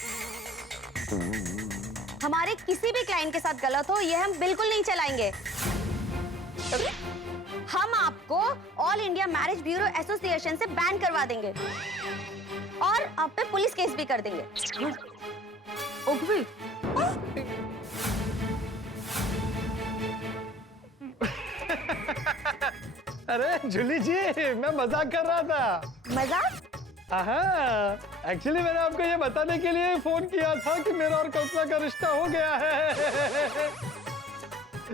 हमारे किसी भी क्लाइंट के साथ गलत हो, ये हम बिल्कुल नहीं चलाएंगे। हम आपको all India marriage bureau association से बैन करवा देंगे और आप पे पुलिस केस भी कर देंगे। अरे जूली जी, मैं मजाक कर रहा था। मजाक? हाँ, एक्चुअली मैंने आपको ये बताने के लिए फोन किया था कि मेरा और कल्पना का रिश्ता हो गया है।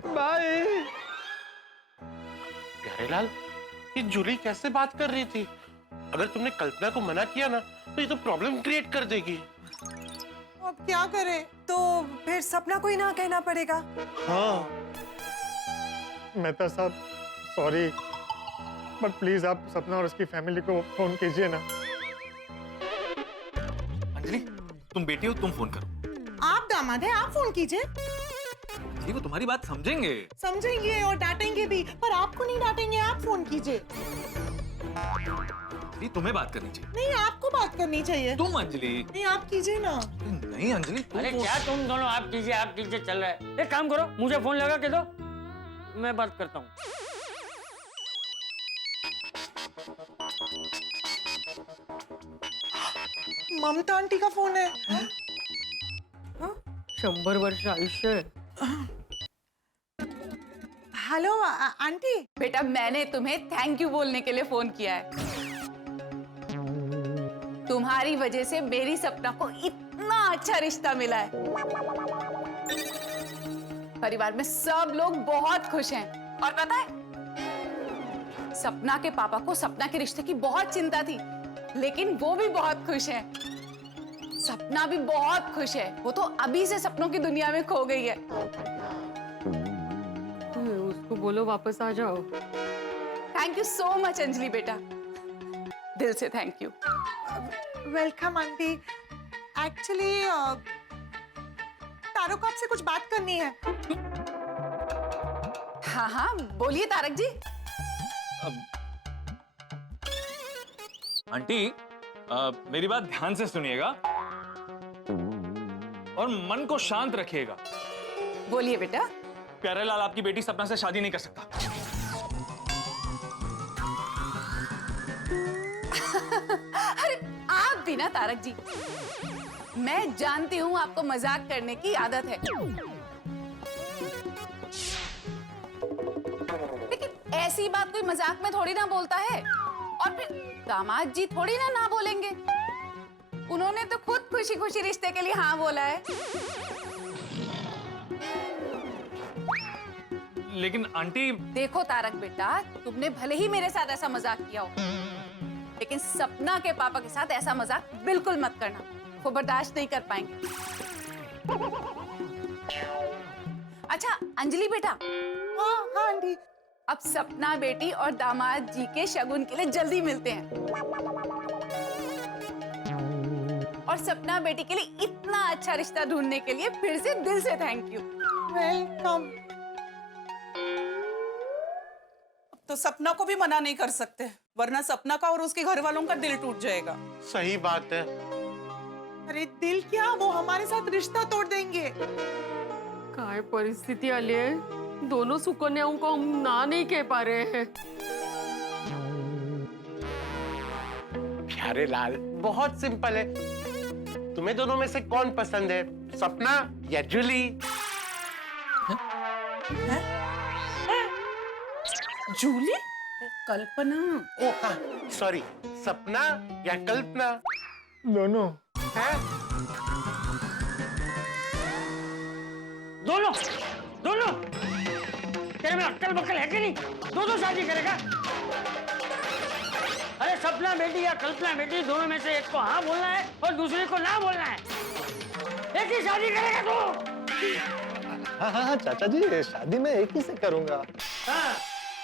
बाय। प्यारेलाल, ये जूली कैसे बात कर रही थी? अगर तुमने कल्पना को मना किया ना तो ये तो प्रॉब्लम क्रिएट कर देगी। अब क्या करें? तो फिर सपना को ही ना कहना पड़ेगा। हाँ, मेहता साहब सॉरी, बट प्लीज आप सपना और उसकी फैमिली को फोन कीजिए ना। अंजलि, तुम बेटी हो, तुम फोन करो। आप दामाद हैं, आप फोन कीजिए। जी, वो तुम्हारी बात समझेंगे। समझेंगे और डांटेंगे भी, पर आपको नहीं डांटेंगे। आप फोन कीजिए। जी, तुम्हें बात करनी चाहिए। नहीं, आपको बात करनी चाहिए। तुम अंजलि। नहीं, आप कीजिए ना। नहीं अंजलि, अरे क्या तुम दोनों आप कीजिए चल रहा है। एक काम करो, मुझे फोन लगा के दो, मैं बात करता हूँ। ममता आंटी का फोन है। 100 वर्ष आयुष्य। Hello aunty. बेटा, मैंने तुम्हें थैंक यू बोलने के लिए फोन किया है। तुम्हारी वजह से मेरी सपना को इतना अच्छा रिश्ता मिला है। परिवार में सब लोग बहुत खुश हैं। और पता है, सपना के पापा को सपना के रिश्ते की बहुत चिंता थी, लेकिन वो भी बहुत खुश है। सपना भी बहुत खुश है। वो तो अभी से सपनों की दुनिया में खो गई है। उसको बोलो वापस आ जाओ। Thank you so much Anjali बेटा, दिल से thank you. Welcome aunty. Actually Tarak को आपसे कुछ बात करनी है। हाँ हाँ बोलिए तारक जी। आंटी, मेरी बात ध्यान से सुनिएगा और मन को शांत रखिएगा। बोलिए बेटा। प्यारेलाल आपकी बेटी सपना से शादी नहीं कर सकता। अरे आप भी ना तारक जी, मैं जानती हूँ आपको मजाक करने की आदत है, लेकिन ऐसी बात कोई मजाक में थोड़ी ना बोलता है। और फिर दामाद जी थोड़ी ना बोलेंगे। उन्होंने तो खुद खुशी खुशी रिश्ते के लिए हाँ बोला है। लेकिन आंटी, देखो तारक बेटा, तुमने भले ही मेरे साथ ऐसा मजाक किया हो, लेकिन सपना के पापा के साथ ऐसा मजाक बिल्कुल मत करना। वो बर्दाश्त नहीं कर पाएंगे। अच्छा अंजलि बेटा। हाँ आंटी। अब सपना बेटी और दामाद जी के शगुन के लिए जल्दी मिलते हैं। और सपना बेटी के लिए इतना अच्छा रिश्ता ढूंढने के लिए फिर से दिल से थैंक यू। वेलकम। तो सपना को भी मना नहीं कर सकते, वरना सपना का और उसके घर वालों का दिल टूट जाएगा। सही बात है। अरे दिल क्या, वो हमारे साथ रिश्ता तोड़ देंगे। काय परिस्थिति आली है, दोनों सुकन्याओं को हम ना नहीं कह पा रहे हैं। प्यारेलाल, बहुत सिंपल है। तुम्हें दोनों में से कौन पसंद है, सपना या जूली? जूली? कल्पना? ओ हाँ, सॉरी, सपना या कल्पना? दोनों। है? दोनों दोनों। तेरे में अक्ल बक्कल है कि नहीं? दो शादी करेगा? अरे सपना बेटी या कल्पना बेटी, दोनों में से एक को हाँ बोलना है और दूसरे को ना बोलना है। एक ही शादी करेगा तू? हाँ चाचा जी, शादी मैं एक ही से करूंगा। हाँ।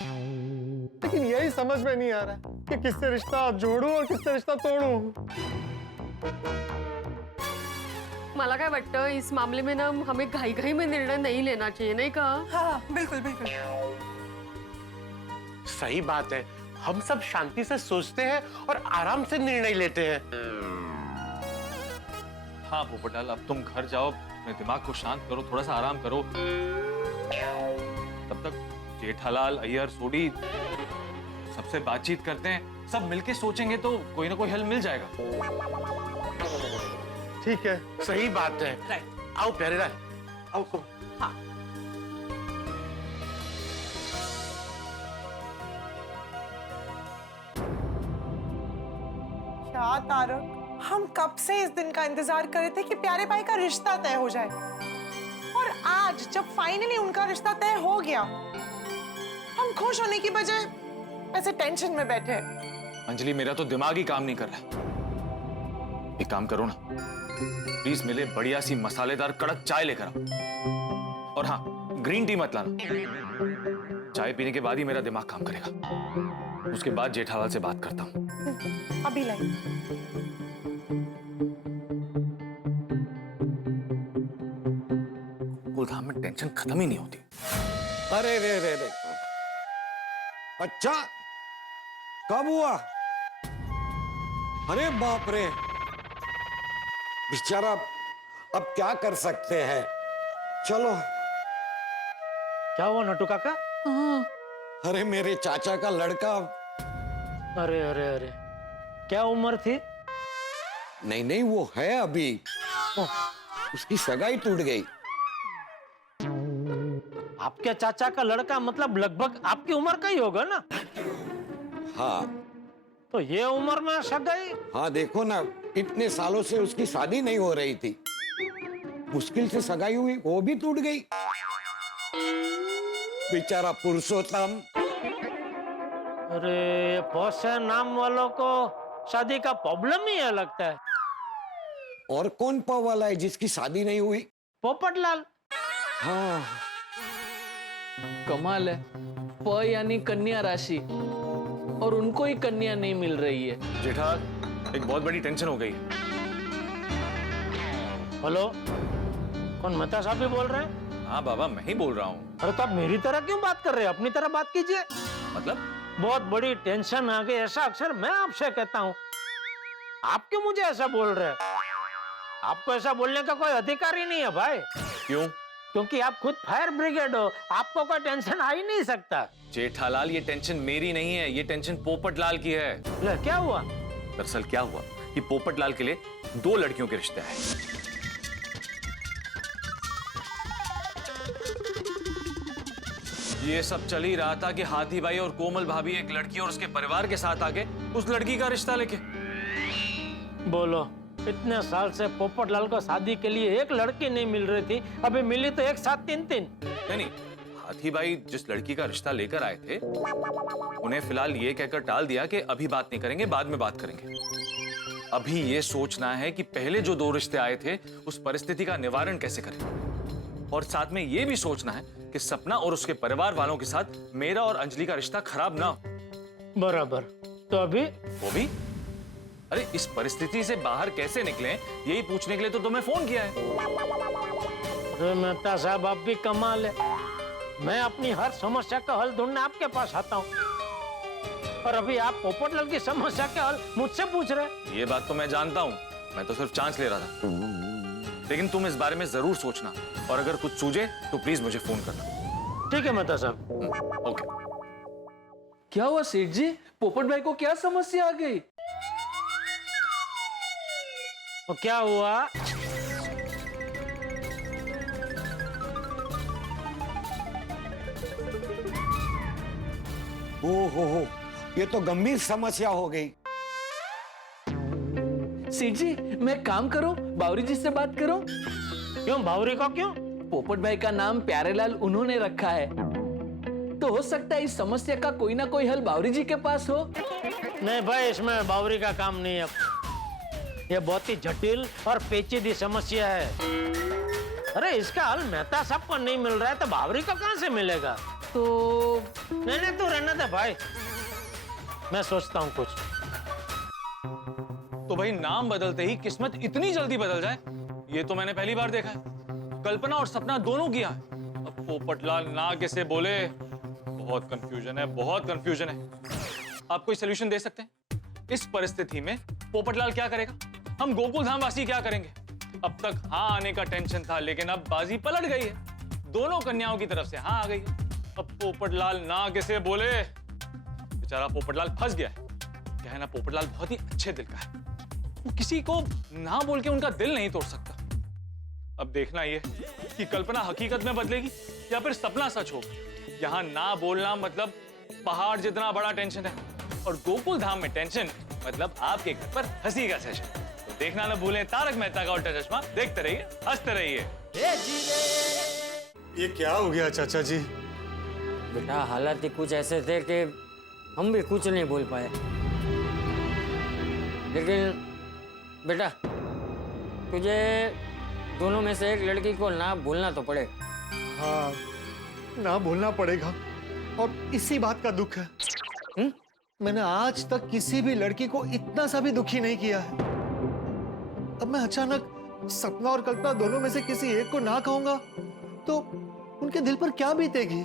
लेकिन यही समझ में नहीं आ रहा कि किससे रिश्ता जोड़ूं और किससे रिश्ता तोड़ूं। मला काय वाटतं, इस मामले में ना हमें घाई-घाई में निर्णय नहीं लेना चाहिए, नहीं कहा? हाँ बिल्कुल बिल्कुल। सही बात है। हम सब शांति से सोचते हैं और आराम से निर्णय लेते हैं। हाँ पोपटलाल, अब तुम घर जाओ, अपने दिमाग को शांत करो, थोड़ा सा आराम करो। तब तक जेठालाल, अय्यर, सोडी सबसे बातचीत करते हैं। सब मिलके सोचेंगे तो कोई ना कोई हल मिल जाएगा। ठीक है। सही बात है। आओ प्यारेलाल, आओ तुम। हाँ। क्या तारक, हम कब से इस दिन का इंतजार कर रहे थे कि प्यारे भाई का रिश्ता तय हो जाए, और आज जब फाइनली उनका रिश्ता तय हो गया, हम खुश होने की बजाय ऐसे टेंशन में बैठे हैं। अंजलि, मेरा तो दिमाग ही काम नहीं कर रहा। एक काम करो ना, प्लीज मेरे बढ़िया सी मसालेदार कड़क चाय लेकर आओ। और हाँ, ग्रीन टी मत लाना। चाय पीने के बाद ही मेरा दिमाग काम करेगा। उसके बाद जेठालाल से बात करता हूँ। अभी लाई। गोलधाम में टेंशन खत्म ही नहीं होती। अरे रे रे रे, अच्छा कब हुआ? अरे बाप रे, बेचारा अब क्या कर सकते हैं। चलो। क्या हुआ नटू काका? अरे मेरे चाचा का लड़का। अरे अरे अरे, क्या उम्र थी? नहीं नहीं, वो है अभी। उसकी सगाई टूट गई। आपके चाचा का लड़का मतलब लगभग आपकी उम्र का ही होगा ना? हाँ। तो ये उम्र में सगाई? हाँ देखो ना, इतने सालों से उसकी शादी नहीं हो रही थी, मुश्किल से सगाई हुई, वो भी टूट गई। बेचारा पुरुषोत्तम। अरे बहुत से नाम वालों को शादी का प्रॉब्लम ही है लगता है। और कौन प वाला है जिसकी शादी नहीं हुई? पोपटलाल। हाँ, कमाल है, प यानी कन्या राशि, और उनको ही कन्या नहीं मिल रही है। जेठा, एक बहुत बड़ी टेंशन हो गई है। हेलो, कौन मेहता साहब भी बोल रहे हैं? हाँ बाबा, मैं ही बोल रहा हूँ। अरे तो आप मेरी तरह क्यों बात कर रहे हैं? अपनी तरह बात कीजिए। मतलब? बहुत बड़ी टेंशन आ गई, ऐसा अक्सर मैं आपसे कहता हूँ। आप क्यों मुझे ऐसा बोल रहे हैं? आपको ऐसा बोलने का कोई अधिकार ही नहीं है भाई। क्यों? क्योंकि आप खुद फायर ब्रिगेड हो, आपको कोई टेंशन आ ही नहीं सकता। जेठालाल, ये टेंशन मेरी नहीं है, ये टेंशन पोपटलाल की है। ले, क्या हुआ? दरअसल क्या हुआ कि पोपटलाल के लिए 2 लड़कियों के रिश्ते हैं। ये सब चल ही रहा था कि हाथी भाई और कोमल भाभी एक लड़की और उसके परिवार के साथ आके उस लड़की का रिश्ता लेके। बोलो, इतने साल से पोपटलाल को शादी के लिए एक लड़की नहीं मिल रही थी, अभी मिली तो एक साथ 3-3। नहीं, हाथी भाई जिस लड़की का रिश्ता लेकर आए थे उन्हें फिलहाल ये कहकर टाल दिया कि अभी बात नहीं करेंगे, बाद में बात करेंगे। अभी ये सोचना है कि पहले जो 2 रिश्ते आए थे उस परिस्थिति का निवारण कैसे करें, और साथ में ये भी सोचना है कि सपना और उसके परिवार वालों के साथ मेरा और अंजलि का रिश्ता खराब ना हो। बराबर। तो अभी वो भी? अरे इस परिस्थिति से बाहर कैसे निकलें, यही पूछने के लिए तो तुम्हें फोन किया है। अरे मेहता साहब, आप भी कमाल है। मैं अपनी हर समस्या का हल ढूंढने आपके पास आता हूँ, और अभी आप पोपटलाल की समस्या का हल मुझसे पूछ रहे। ये बात तो मैं जानता हूँ, मैं तो सिर्फ चांस ले रहा था। लेकिन तुम इस बारे में जरूर सोचना, और अगर कुछ सूझे तो प्लीज मुझे फोन करना। ठीक है मेहता साहब। ओके। क्या हुआ सेठ जी, पोपट भाई को क्या समस्या आ गई? तो क्या हुआ? हो, ये तो गंभीर समस्या हो गई। सेठ जी, मैं काम करूं, बावरी जी से बात करूं? क्यों बावरी को क्यों? पोपट भाई का नाम प्यारेलाल उन्होंने रखा है, तो हो सकता है इस समस्या का कोई ना कोई हल बावरी जी के पास हो। नहीं भाई, इसमें बावरी का काम नहीं है। ये बहुत ही जटिल और पेचीदी समस्या है। अरे इसका हल मेहता साहब को नहीं मिल रहा है तो बावरी को कहां से मिलेगा? तो नहीं, तू रहने दे भाई, मैं सोचता हूँ कुछ। तो भाई, नाम बदलते ही किस्मत इतनी जल्दी बदल जाए, ये तो मैंने पहली बार देखा है। कल्पना और सपना दोनों किया है, अब पोपटलाल ना कैसे बोले। बहुत कंफ्यूजन है, बहुत कंफ्यूजन है। आप कोई सोल्यूशन दे सकते हैं? इस परिस्थिति में पोपटलाल क्या करेगा, हम गोकुल धाम वासी क्या करेंगे? अब तक हाँ आने का टेंशन था, लेकिन अब बाजी पलट गई है। दोनों कन्याओं की तरफ से हाँ आ गई है। अब पोपटलाल ना कैसे बोले? बेचारा पोपटलाल फंस गया है। क्या है ना, पोपटलाल बहुत ही अच्छे दिल का है, वो किसी को ना बोल के उनका दिल नहीं तोड़ सकता। अब देखना ये कि कल्पना हकीकत में बदलेगी या फिर सपना सच होगा। यहाँ ना बोलना मतलब पहाड़ जितना बड़ा टेंशन है, और गोकुल धाम में टेंशन मतलब आपके घर पर हंसी का सेशन। तो देखना ना भूलें तारक मेहता का उल्टा चश्मा। देखते रहिए, हंसते रहिए। ये क्या हो गया चाचा जी? बेटा, हालात ही कुछ ऐसे थे कि हम भी कुछ नहीं बोल पाए। लेकिन बेटा, तुझे दोनों में से एक लड़की को ना बोलना तो पड़े। हाँ, ना बोलना पड़ेगा, और इसी बात का दुख है। मैंने आज तक किसी भी लड़की को इतना सा भी दुखी नहीं किया है। अब मैं अचानक सपना और कल्पना दोनों में से किसी एक को ना कहूंगा तो उनके दिल पर क्या बीतेगी?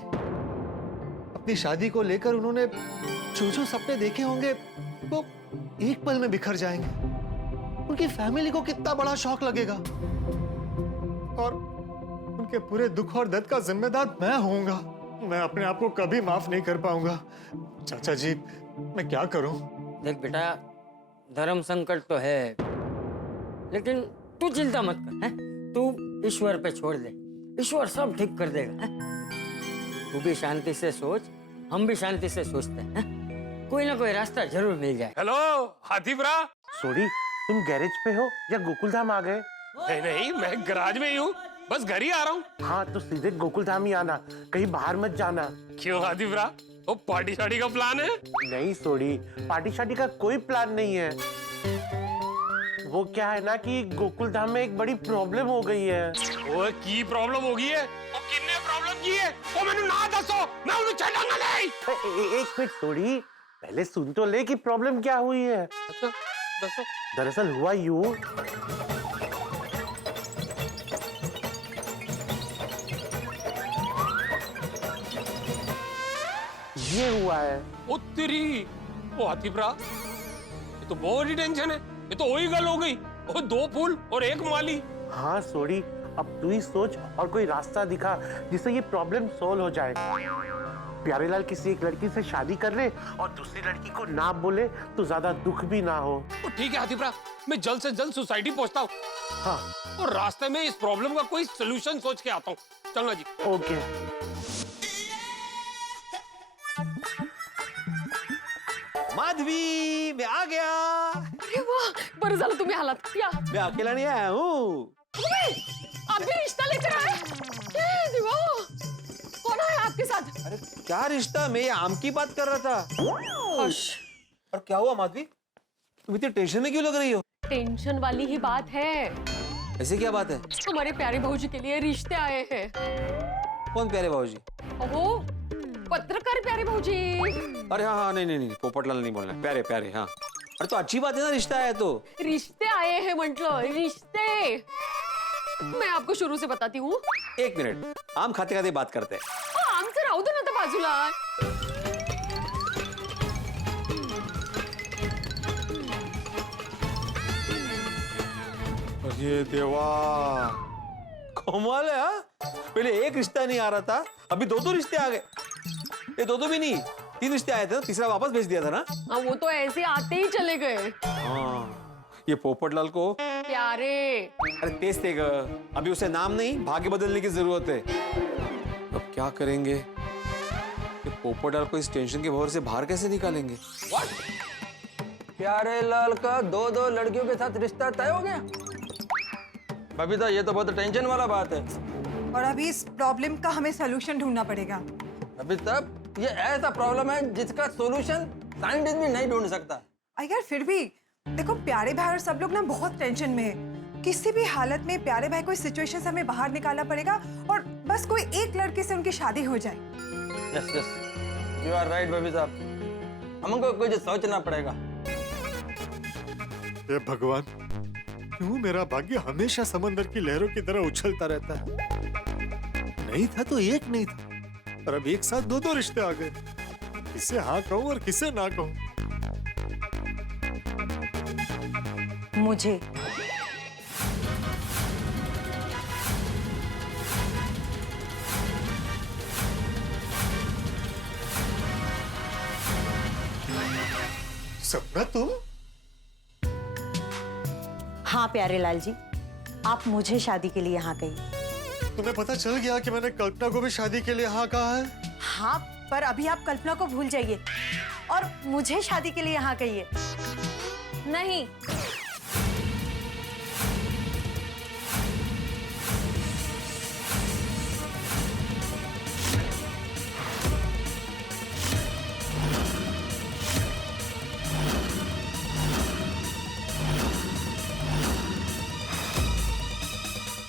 अपनी शादी को लेकर उन्होंने जो सपने देखे होंगे वो एक पल में बिखर जाएंगे। उनकी फैमिली को कितना बड़ा शौक लगेगा, और उनके पूरे दुख और दर्द का जिम्मेदार मैं होऊंगा। मैं अपने आप को कभी माफ नहीं कर पाऊंगा। चाचा जी, मैं क्या करूं? देख बेटा, धर्म संकट तो है, लेकिन तू चिंता मत कर, हैं? तू ईश्वर पे छोड़ दे, ईश्वर सब ठीक कर देगा। तू भी शांति से सोच, हम भी शांति से सोचते हैं, कोई ना कोई रास्ता जरूर मिल जाए। हेलो हाथी ब्रा, सॉरी, तुम गैरेज पे हो या गोकुल धाम आ गए? नहीं, मैं गैराज में ही हूँ, बस घर ही आ रहा हूँ। हाँ, तो सीधे गोकुल धाम ही आना, कहीं बाहर मत जाना। क्यों हाथी ब्रा, तो पार्टी शार्टी का प्लान है? नहीं सोडी, पार्टी शार्टी का कोई प्लान नहीं है। वो क्या है ना कि गोकुल धाम में एक बड़ी प्रॉब्लम हो गई है। ओए की प्रॉब्लम हो गई है? और किन्ने प्रॉब्लम की है? ओ मैंने ना दसो, मैं उन्हें छेड़ूंगा नहीं। एक मिनट सोडी, पहले सुन तो ले कि प्रॉब्लम क्या हुई है। अच्छा, दसो। दरअसल हुआ यूं, ये हुआ है। ओ तेरी, ओ हाथीप्रा, ये तो बहुत ही टेंशन है। ये तो वही गल हो गई। ओ 2 फूल और 1 माली। हाँ सोडी, अब तू ही सोच और कोई रास्ता दिखा जिससे ये प्रॉब्लम सोल्व हो जाए। प्यारेलाल किसी एक लड़की से शादी कर ले और दूसरी लड़की को ना बोले तो ज्यादा दुख भी ना हो। ओ ठीक है हाथीप्रा, मैं जल्द से जल्द सोसाइटी पहुंचता हूँ। हाँ, और रास्ते में इस प्रॉब्लम का कोई सोल्यूशन सोच के आता हूँ। चलना जी। ओके। माधवी, मैं आ गया। अरे वाह, बरं झालं तुम्ही आलात। या मैं अकेला नहीं आया हूँ। आप भी रिश्ता लेकर आए? ए देवा, कौन है आपके साथ? अरे क्या रिश्ता, मैं ये आम की बात कर रहा था। और क्या हुआ माधवी, तुम इतनी टेंशन में क्यों लग रही हो? टेंशन वाली ही बात है। ऐसी क्या बात है? हमारे प्यारे भाऊजी के लिए रिश्ते आए हैं। कौन प्यारे भाऊजी? ओहो, पत्रकार प्यारे भाऊजी। अरे हाँ, नहीं, पोपटलाल नहीं बोलना, प्यारे प्यारे। हाँ, अरे तो अच्छी बात है ना, रिश्ता आया तो। रिश्ते आए हैं म्हटलं, रिश्ते। मैं आपको शुरू से बताती हूँ। 1 मिनट, आम खाते खाते बात करते हैं। आमचं राहू दे ना त्या बाजूला। अरे देवा, कमाल है। हाँ, पहले एक रिश्ता नहीं आ रहा था, अभी 2 रिश्ते आ गए। ये 2 भी नहीं, 3 रिश्ते आए थे, तीसरा वापस भेज दिया था ना। हाँ, वो तो ऐसे आते ही चले गए। हाँ, ये पोपटलाल को प्यारे। अरे तेज देगा, अभी उसे नाम नहीं, भाग्य बदलने की जरूरत है। अब क्या करेंगे? ये पोपटलाल को इस टेंशन के भौर से बाहर कैसे निकालेंगे? प्यारेलाल का 2 लड़कियों के साथ रिश्ता तय हो गया? बबीता, ये तो बहुत टेंशन वाला बात है। और अभी इस प्रॉब्लम का हमें सोल्यूशन ढूंढना पड़ेगा। अभी तक ये ऐसा प्रॉब्लम है जिसका सॉल्यूशन साइंटिस्ट भी नहीं ढूंढ सकता। यार फिर भी देखो, प्यारे भाई और सब लोग ना बहुत टेंशन में है। किसी भी हालत में प्यारे भाई को इस सिचुएशन से हमें बाहर निकालना पड़ेगा और बस कोई एक लड़के से उनकी शादी हो जाए। Yes, you are right Babita, हमको कुछ सोचना पड़ेगा। हे भगवान, क्यों मेरा भाग्य हमेशा समंदर की लहरों की तरह उछलता रहता है? नहीं था तो एक नहीं था, और अब एक साथ 2 रिश्ते आ गए। किसे हाँ कहूं और किसे ना कहूं? मुझे सपना, तुम? हाँ प्यारेलाल जी, आप मुझे शादी के लिए हाँ कहिए। तुम्हें पता चल गया कि मैंने कल्पना को भी शादी के लिए हाँ कहा है? हाँ, पर अभी आप कल्पना को भूल जाइए और मुझे शादी के लिए हाँ कहिए। नहीं,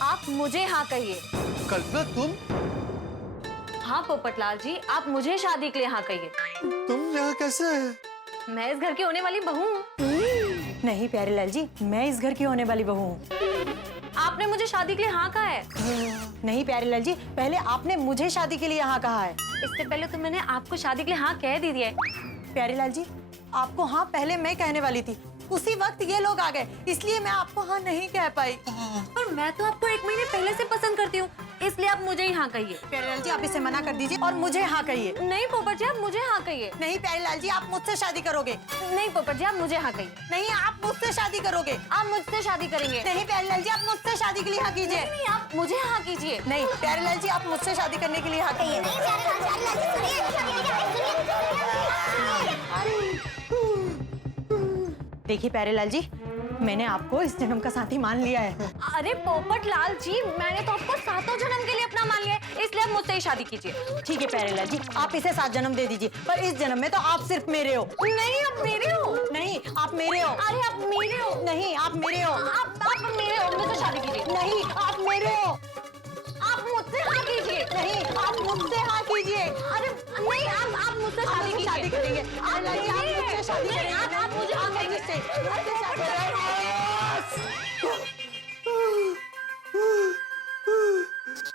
आप मुझे हाँ कहिए। कल्पना, तुम? हाँ पोपटलाल जी, आप मुझे शादी के लिए हाँ कहिए। तुम यहाँ कैसे? मैं इस घर की होने वाली बहू हूँ। नहीं प्यारेलाल जी, मैं इस घर की होने वाली बहू हूँ। आपने मुझे शादी के लिए हाँ कहा है। नहीं प्यारेलाल जी, पहले आपने मुझे शादी के लिए हाँ कहा है। इससे पहले तो मैंने आपको शादी के लिए हाँ कह दी है। प्यारेलाल जी, आपको हाँ पहले मैं कहने वाली थी, उसी वक्त ये लोग आ गए, इसलिए मैं आपको हाँ नहीं कह पाई। पर मैं तो आपको 1 महीने पहले से पसंद करती हूँ, इसलिए आप मुझे ही हाँ कहिए। प्यारेलाल जी, आप इसे मना कर दीजिए और मुझे हाँ कहिए। नहीं पोपट जी, आप मुझे हाँ कहिए। नहीं प्यारेलाल जी, आप मुझसे शादी करोगे। नहीं पोपट जी, आप मुझे हाँ कहिए। नहीं, आप मुझसे शादी करोगे। आप मुझसे शादी करेंगे। नहीं प्यारेलाल जी, आप मुझसे शादी के लिए हाँ कीजिए। नहीं, आप मुझे हाँ कीजिए। नहीं प्यारेलाल जी, आप मुझसे शादी करने के लिए हाँ कहिए। देखिए प्यारेलाल जी, मैंने आपको इस जन्म का साथी मान लिया है। अरे पोपट लाल जी, मैंने तो आपको 7 जन्म के लिए अपना मान लिया है, इसलिए आप मुझसे ही शादी कीजिए। ठीक है प्यारेलाल जी, आप इसे 7 जन्म दे दीजिए, पर इस जन्म में तो आप सिर्फ मेरे हो। नहीं, आप मेरे हो। नहीं, आप मेरे हो। अरे आप मेरे हो। नहीं, आप मेरे हो। आप मेरे हो, मुझसे शादी कीजिए। नहीं, आप मेरे हो। आप मुझसे हाँ कीजिए। नहीं, आप मुझसे हाँ कीजिए। अरे नहीं, आप मुझसे शादी कीजिए। शादी करेंगे। आप मुझसे शादी करेंगे। आप मुझे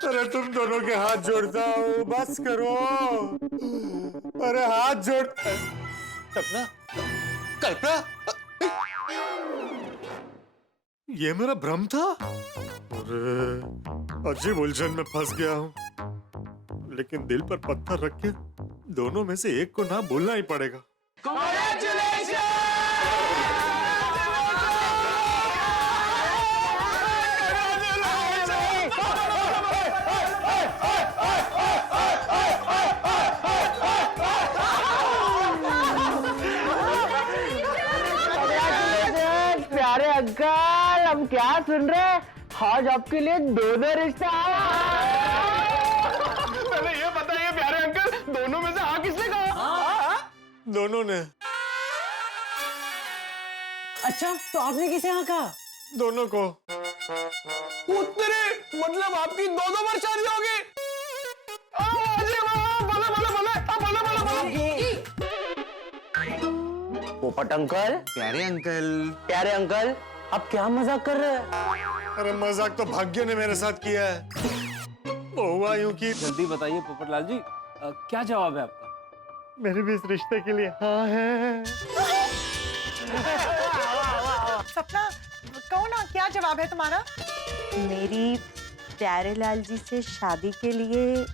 अरे तुम दोनों के हाथ जोड़ता हूँ, बस करो। अरे हाथ जोड़। सपना, कल्पना, ये मेरा भ्रम था। अरे अजीब उलझन में फंस गया हूँ, लेकिन दिल पर पत्थर रख के दोनों में से एक को ना बोलना ही पड़ेगा। प्यारे अंकल, हम क्या सुन रहे हैं? आज आपके लिए 2 रिश्ता आया। पहले ये बताइए प्यारे अंकल, दोनों में से हाँ किसने कहा? दोनों ने। अच्छा, तो आपने किसे हाँ कहा? दोनों को। उत्तरे, मतलब आपकी 2 बार शादी होगी? पोपट अंकल, प्यारे अंकल, प्यारे अंकल, आप क्या मजाक कर रहे हैं? अरे मजाक तो भाग्य ने मेरे साथ किया है। वो हुआ यूं कि जल्दी बताइए पोपटलाल जी, क्या जवाब है आपका? मेरे भी इस रिश्ते के लिए हाँ है। सपना, कहो ना, क्या जवाब है तुम्हारा? मेरी प्यारेलाल जी से शादी के लिए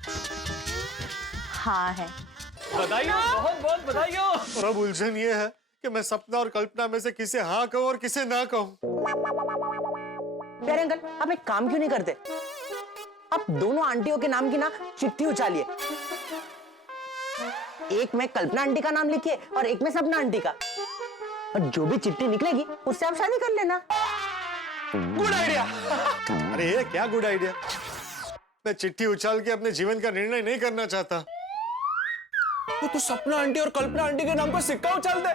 हाँ है। बधाई हो, बहुत बहुत बधाई हो। और अब उलझन ये है कि मैं सपना और कल्पना में से किसे हाँ कहूँ और किसे ना कहूँ। प्यारे अंकल, आप एक काम क्यों नहीं करते? आप दोनों आंटियों के नाम की ना चिट्ठी उछालिए। एक में कल्पना आंटी का नाम लिखिए और एक में सपना आंटी का, और जो भी चिट्ठी निकलेगी उससे आप शादी कर लेना। Good idea. अरे ये क्या गुड आइडिया? मैं चिट्ठी उछाल के अपने जीवन का निर्णय नहीं करना चाहता। तो सपना आंटी और कल्पना आंटी के नाम पर सिक्का उछाल दे।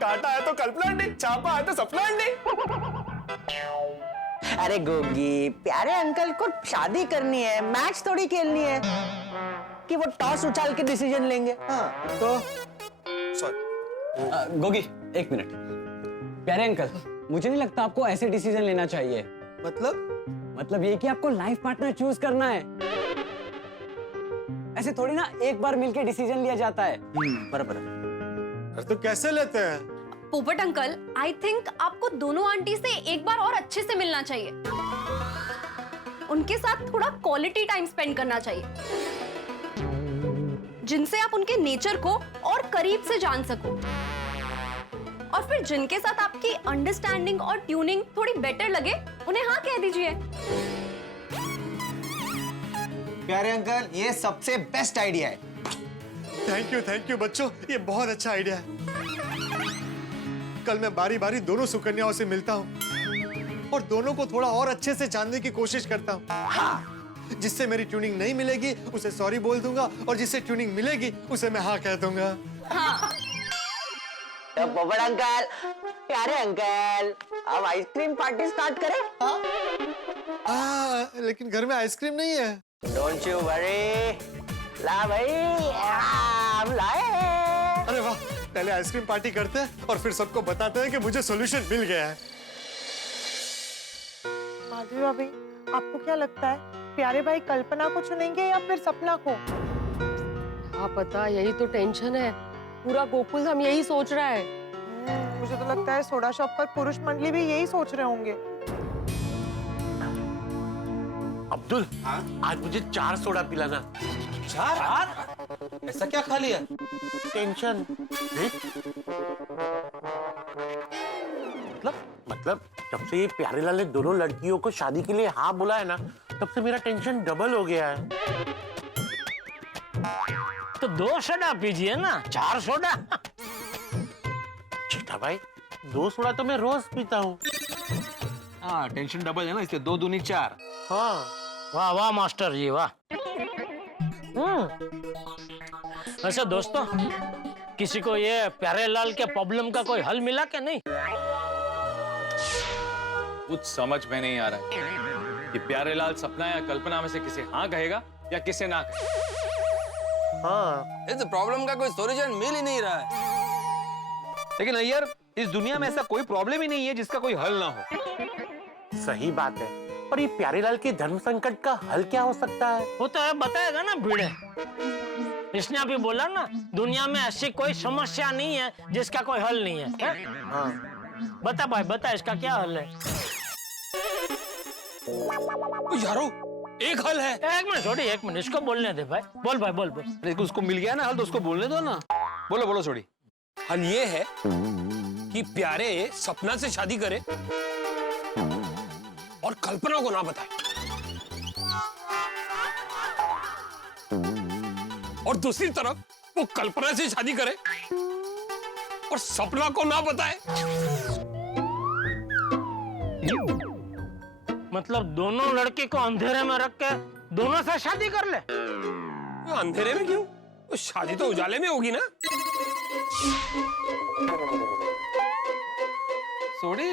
काटा है तो कल्पना आंटी, छापा है तो सपना आंटी। अरे गोगी, प्यारे अंकल को शादी करनी है, मैच थोड़ी खेलनी है कि वो टॉस उछाल के डिसीजन लेंगे। हाँ तो गोगी, 1 मिनट। प्यारे अंकल, मुझे नहीं लगता आपको ऐसे डिसीजन लेना चाहिए। मतलब ये कि आपको लाइफ पार्टनर चूज करना है। ऐसे थोड़ी ना एक बार मिलके डिसीजन लिया जाता है। बराबर। अरे तो कैसे लेते हैं? पोपट अंकल, आई थिंक आपको दोनों आंटी से एक बार और अच्छे से मिलना चाहिए। उनके साथ थोड़ा क्वालिटी टाइम स्पेंड करना चाहिए, जिनसे आप उनके नेचर को और करीब से जान सको। और फिर जिनके साथ आपकी अंडरस्टैंडिंग और ट्यूनिंग थोड़ी बेटर लगे, उन्हें हाँ कह दीजिए। प्यारे अंकल, ये सबसे बेस्ट आइडिया है। थैंक यू बच्चों, ये बहुत अच्छा आइडिया है। कल मैं बारी बारी दोनों सुकन्याओं से मिलता हूँ और दोनों को थोड़ा और अच्छे से जानने की कोशिश करता हूँ। हाँ, जिससे मेरी ट्यूनिंग नहीं मिलेगी उसे सॉरी बोल दूंगा, और जिससे ट्यूनिंग मिलेगी उसे मैं हाँ कह दूंगा। हाँ। तो पोपट अंकल, प्यारे अंकल, अब आइसक्रीम पार्टी स्टार्ट करें? लेकिन घर में आइसक्रीम नहीं है। डोंट यू वरी, ला भाई, हम लाए हैं। अरे वाह, पहले आइसक्रीम पार्टी करते हैं और फिर सबको बताते हैं कि मुझे सॉल्यूशन मिल गया है। माधवी भाभी, आपको क्या लगता है, प्यारे भाई कल्पना को चुनेंगे या फिर सपना को? क्या पता, यही तो टेंशन है। पूरा गोकुल हम यही सोच रहा है। मुझे तो लगता है सोडा शॉप पर पुरुष मंडली भी यही सोच रहे होंगे। अब्दुल, आज मुझे 4 सोडा पिलाना। 4? ऐसा क्या खा लिया? टेंशन। मतलब जब से ये प्यारेलाल ने दोनों लड़कियों को शादी के लिए हाँ बोला है ना, तब से मेरा टेंशन डबल हो गया है। तो 2 सोडा पीजिए ना, 4 सोडा। चीता भाई, 2 सोडा तो मैं रोज पीता हूँ। हाँ, टेंशन डबल है ना, इसलिए 2 दूनी 4। हाँ। वाह वाह मास्टर जी, वाह। वैसे दोस्तों, किसी को ये प्यारेलाल के प्रॉब्लम का कोई हल मिला क्या नहीं? कुछ समझ में नहीं आ रहा है कि प्यारेलाल सपना या कल्पना में से किसे हाँ कहेगा या किसे ना कहेगा। हाँ, इस प्रॉब्लम का कोई सॉल्यूशन मिल ही नहीं रहा है। लेकिन अय्यर, इस दुनिया में ऐसा कोई प्रॉब्लम ही नहीं है जिसका कोई हल ना हो। सही बात है। और ये प्यारेलाल के धर्म संकट का हल क्या हो सकता है? वो तो है, बताएगा ना भिड़े। इसने अभी बोला ना, दुनिया में ऐसी कोई समस्या नहीं है जिसका कोई हल नहीं है, हाँ। बता भाई, बता इसका क्या हल है? यारो, एक हल है। एक मिनट छोड़ी, एक मिनट, इसको बोलने दे भाई। बोल भाई, बोल बोल। लेकिन उसको मिल गया ना हल, तो उसको बोलने दो ना। बोलो बोलो छोड़ी। हल ये है कि प्यारे सपना से शादी करे और कल्पना को ना बताए, और दूसरी तरफ वो कल्पना से शादी करे और सपना को ना बताए। मतलब दोनों लड़के को अंधेरे में रख के दोनों से शादी कर ले? अंधेरे में क्यों? तो शादी तो उजाले में होगी ना। सोडी,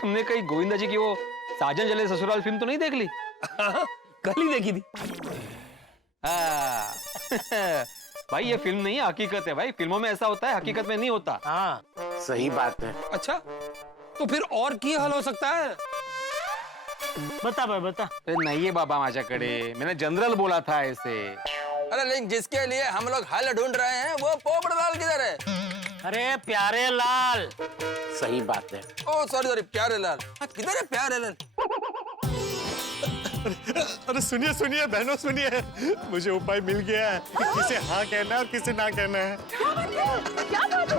तुमने कहीं गोविंदा जी की वो साजन चले ससुराल फिल्म तो नहीं देख ली? कल ही देखी थी। भाई ये फिल्म नहीं है, हकीकत है भाई। फिल्मों में ऐसा होता है, हकीकत में नहीं होता। हाँ, सही बात है। अच्छा, तो फिर और क्या हल हो सकता है? बता भाई, बता। अरे नहीं है बाबा माझ्याकडे, मैंने जनरल बोला था ऐसे। अरे लेकिन जिसके लिए हम लोग हल ढूंढ रहे हैं वो पोपटलाल किधर है? अरे प्यारेलाल। सही बात है। ओ सॉरी सॉरी, प्यारेलाल। किधर है प्यारेलाल? अरे सुनिए सुनिए बहनों, सुनिए, मुझे उपाय मिल गया है कि किसे हाँ कहना है और किसे ना कहना है। क्या बात है?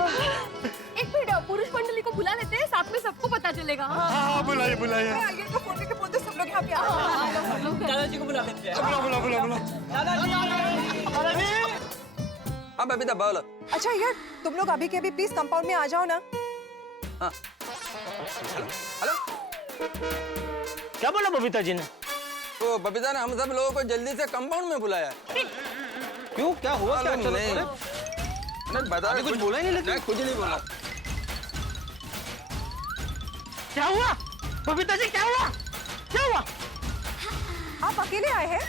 एक मिनट, पुरुष मंडली को बुला लेते हैं, साथ में सबको पता चलेगा। हाँ, बुलाइए बुलाइए। सब लोग यहाँ पे आओ। दादाजी को बुला लेते हैं। बुला। दादाजी, हाँ बबीता बोलो। अच्छा यार, तुम लोग अभी के अभी प्लीज कंपाउंड में आ जाओ ना। हाँ। हेलो, क्या बोला बबीता जी ने? तो बबीता ने हम सब लोगों को जल्दी से कंपाउंड में बुलाया। क्यों, क्या हुआ? क्या चल नहीं, नहीं बता, कुछ बोला ही नहीं। लेकिन कुछ नहीं बोला। क्या हुआ बबीता जी, क्या हुआ? क्या हुआ? आप अकेले आए हैं?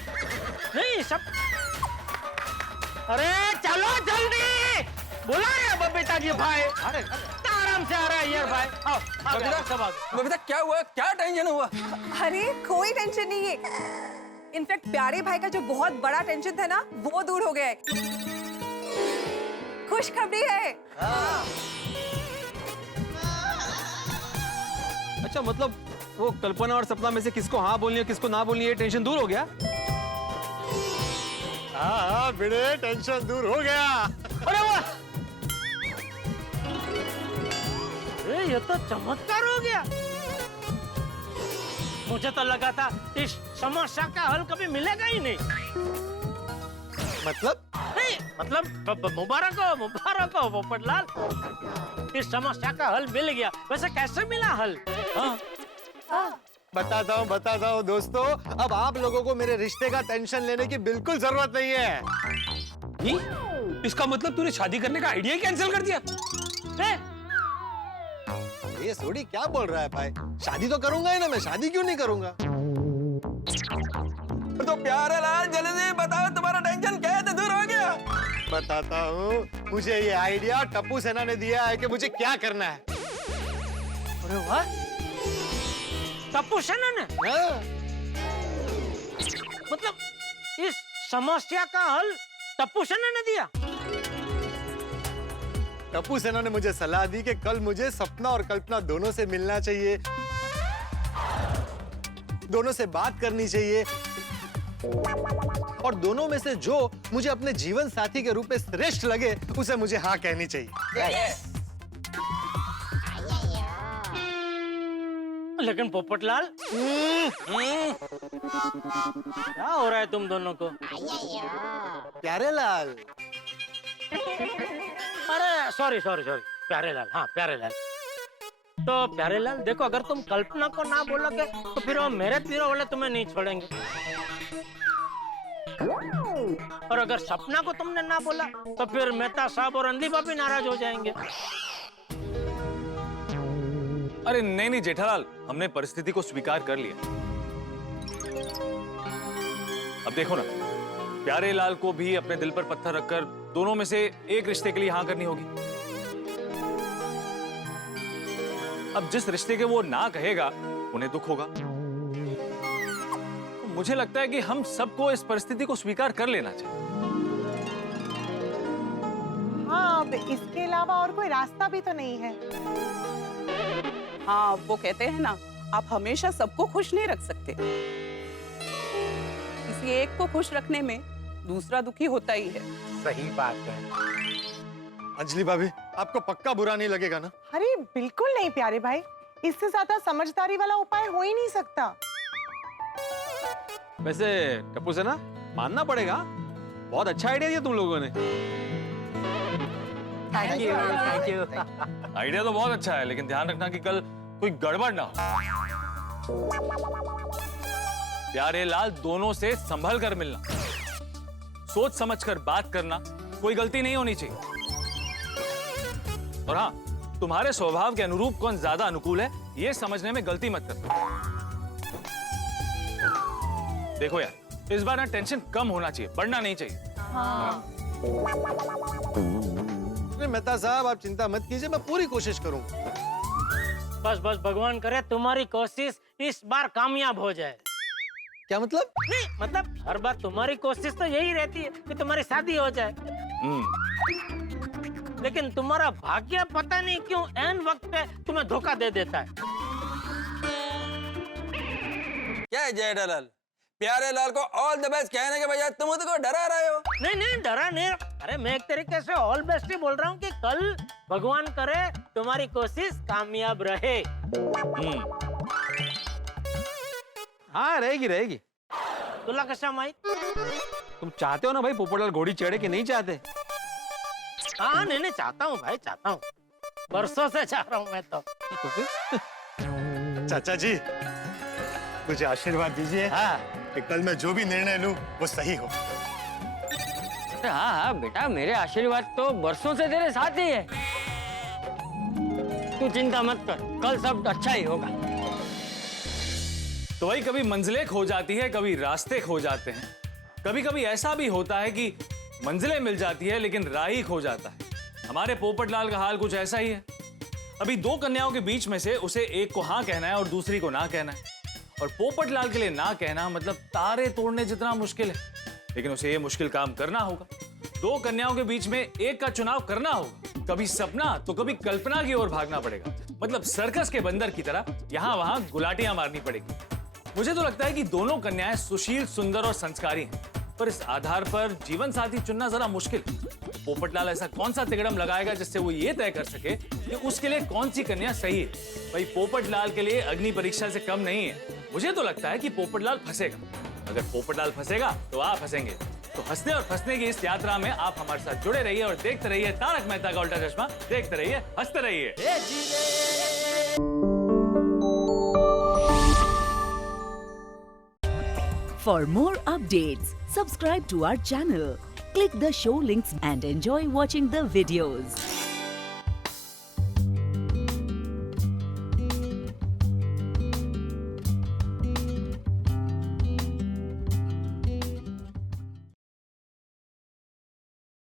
नहीं सब, अरे चलो जल्दी, बुलाया बबीता जी भाई। अरे आराम से आ रहा है यार भाई। आओ बबीता, सब आ गए। बबीता क्या हुआ? क्या टेंशन हुआ? अरे कोई टेंशन नहीं है। इनफैक्ट प्यारे भाई का जो बहुत बड़ा टेंशन था ना, वो दूर हो गया है। खुशखबरी है। अच्छा, मतलब वो कल्पना और सपना में से किसको हाँ बोलनी है किसको ना बोलनी है, टेंशन दूर हो गया? हाँ बिड़े, टेंशन दूर हो गया। अरे वाह, ये तो चमत्कार हो गया। मुझे तो लगा था इस समस्या का हल कभी मिलेगा ही नहीं। मतलब? नहीं, मतलब मुबारक हो पोपटलाल, इस समस्या का हल मिल गया। वैसे कैसे मिला हल? हाँ, बताता हूँ दोस्तों, अब आप लोगों को मेरे रिश्ते का टेंशन लेने की बिल्कुल जरूरत नहीं है। नहीं? इसका मतलब तूने शादी करने का आइडिया ही कैंसिल कर दिया? ये सोडी क्या बोल रहा है भाई? शादी तो करूंगा ही ना, मैं शादी क्यों नहीं करूंगा? तो प्यारेलाल जल्दी बताओ, तुम्हारा टेंशन क्या है? तो दूर हो गया। बताता हूँ, मुझे ये आइडिया टप्पू सेना ने दिया है कि मुझे क्या करना है। अरे वाह, टप्पू सेना ने? मतलब इस समस्या का हल टप्पू सेना ने दिया? टप्पू सेना ने मुझे सलाह दी कि कल मुझे सपना और कल्पना दोनों से मिलना चाहिए, दोनों से बात करनी चाहिए, और दोनों में से जो मुझे अपने जीवन साथी के रूप में श्रेष्ठ लगे उसे मुझे हाँ कहनी चाहिए। लेकिन पोपटलाल, क्या हो रहा है तुम दोनों को? प्यारेलाल, अरे सॉरी, प्यारेलाल। हाँ प्यारेलाल। तो प्यारेलाल देखो, अगर तुम कल्पना को ना बोलोगे तो फिर वो मेरे तीरों वाले तुम्हें नहीं छोड़ेंगे। और अगर सपना को तुमने ना बोला तो फिर मेहता साहब और अंधी भाभी नाराज हो जाएंगे। अरे नहीं नहीं जेठालाल, हमने परिस्थिति को स्वीकार कर लिया। अब देखो ना, प्यारे लाल को भी अपने दिल पर पत्थर रखकर दोनों में से एक रिश्ते के लिए हाँ करनी होगी। अब जिस रिश्ते के वो ना कहेगा उन्हें दुख होगा। तो मुझे लगता है कि हम सबको इस परिस्थिति को स्वीकार कर लेना चाहिए। हाँ, अब इसके अलावा और कोई रास्ता भी तो नहीं है। हाँ, वो कहते हैं ना, आप हमेशा सबको खुश नहीं रख सकते। किसी एक को खुश रखने में दूसरा दुखी होता ही है। सही बात है। अंजलि भाभी, आपको पक्का बुरा नहीं लगेगा ना? अरे बिल्कुल नहीं प्यारे भाई, इससे ज्यादा समझदारी वाला उपाय हो ही नहीं सकता। वैसे टप्पू से ना मानना पड़ेगा, बहुत अच्छा आइडिया दिया तुम लोगों ने। Thank you. आइडिया तो बहुत अच्छा है, लेकिन ध्यान रखना कि कल कोई गड़बड़ ना हो। प्यारे लाल दोनों से संभल कर मिलना, सोच समझ कर बात करना, कोई गलती नहीं होनी चाहिए। और हाँ, तुम्हारे स्वभाव के अनुरूप कौन ज्यादा अनुकूल है ये समझने में गलती मत करना। देखो यार, इस बार ना टेंशन कम होना चाहिए, बढ़ना नहीं चाहिए। हाँ। मेहता साहब, आप चिंता मत कीजिए, मैं पूरी कोशिश करूंगा। बस बस भगवान करे तुम्हारी कोशिश इस बार कामयाब हो जाए। क्या मतलब? नहीं मतलब हर बार तुम्हारी कोशिश तो यही रहती है कि तुम्हारी शादी हो जाए, लेकिन तुम्हारा भाग्य पता नहीं क्यों ऐन वक्त पे तुम्हें धोखा दे देता है। क्या है जेठालाल, प्यारे लाल को ऑल द बेस्ट कहने के बजाय तुम उसको डरा रहे हो? नहीं नहीं डरा नहीं। अरे मैं एक तरीके से ऑल बेस्ट ही बोल रहा हूँ कि कल भगवान करे तुम्हारी कोशिश कामयाब रहे। हाँ रहेगी रहेगी। तुला कशा माहित? तुम चाहते हो ना भाई पोपटलाल घोड़ी चढ़े कि नहीं चाहते? हाँ नहीं नहीं चाहता हूँ भाई, चाहता हूँ, बरसों से चाह रहा हूँ मैं तो। चाचा जी, मुझे आशीर्वाद दीजिए। हाँ। कि कल मैं जो भी निर्णय लूं वो सही हो। हाँ हाँ बेटा, मेरे आशीर्वाद तो बरसों से तेरे साथ ही है। तू चिंता मत कर, कल सब अच्छा ही होगा। तो भाई कभी मंजिलें खो जाती है, कभी रास्ते खो जाते हैं, कभी कभी ऐसा भी होता है कि मंजिलें मिल जाती है लेकिन राह ही खो जाता है। हमारे पोपटलाल का हाल कुछ ऐसा ही है। अभी दो कन्याओं के बीच में से उसे एक को हाँ कहना है और दूसरी को ना कहना है। और पोपटलाल के लिए ना कहना मतलब तारे तोड़ने जितना मुश्किल है, लेकिन उसे ये मुश्किल काम करना होगा। दो कन्याओं के बीच में एक का चुनाव करना होगा। कभी सपना तो कभी कल्पना की ओर भागना पड़ेगा। मतलब सर्कस के बंदर की तरह यहाँ वहां गुलाटियां मारनी पड़ेगी। मुझे तो लगता है कि दोनों कन्याएं सुशील, सुंदर और संस्कारी हैं, पर इस आधार पर जीवन साथी चुनना जरा मुश्किल। पोपटलाल ऐसा कौन सा तिगड़म लगाएगा जिससे वो ये तय कर सके कि उसके लिए कौन सी कन्या सही है? भाई पोपटलाल के लिए अग्नि परीक्षा से कम नहीं है। मुझे तो लगता है कि पोपटलाल फंसेगा। अगर पोपटलाल फंसेगा तो आप फंसेंगे। तो हंसने और फंसने की इस यात्रा में आप हमारे साथ जुड़े रहिए और देखते रहिए तारक मेहता का उल्टा चश्मा। देखते रहिए, हंसते रहिए। For more updates, subscribe to our channel, click the show links and enjoy watching the videos.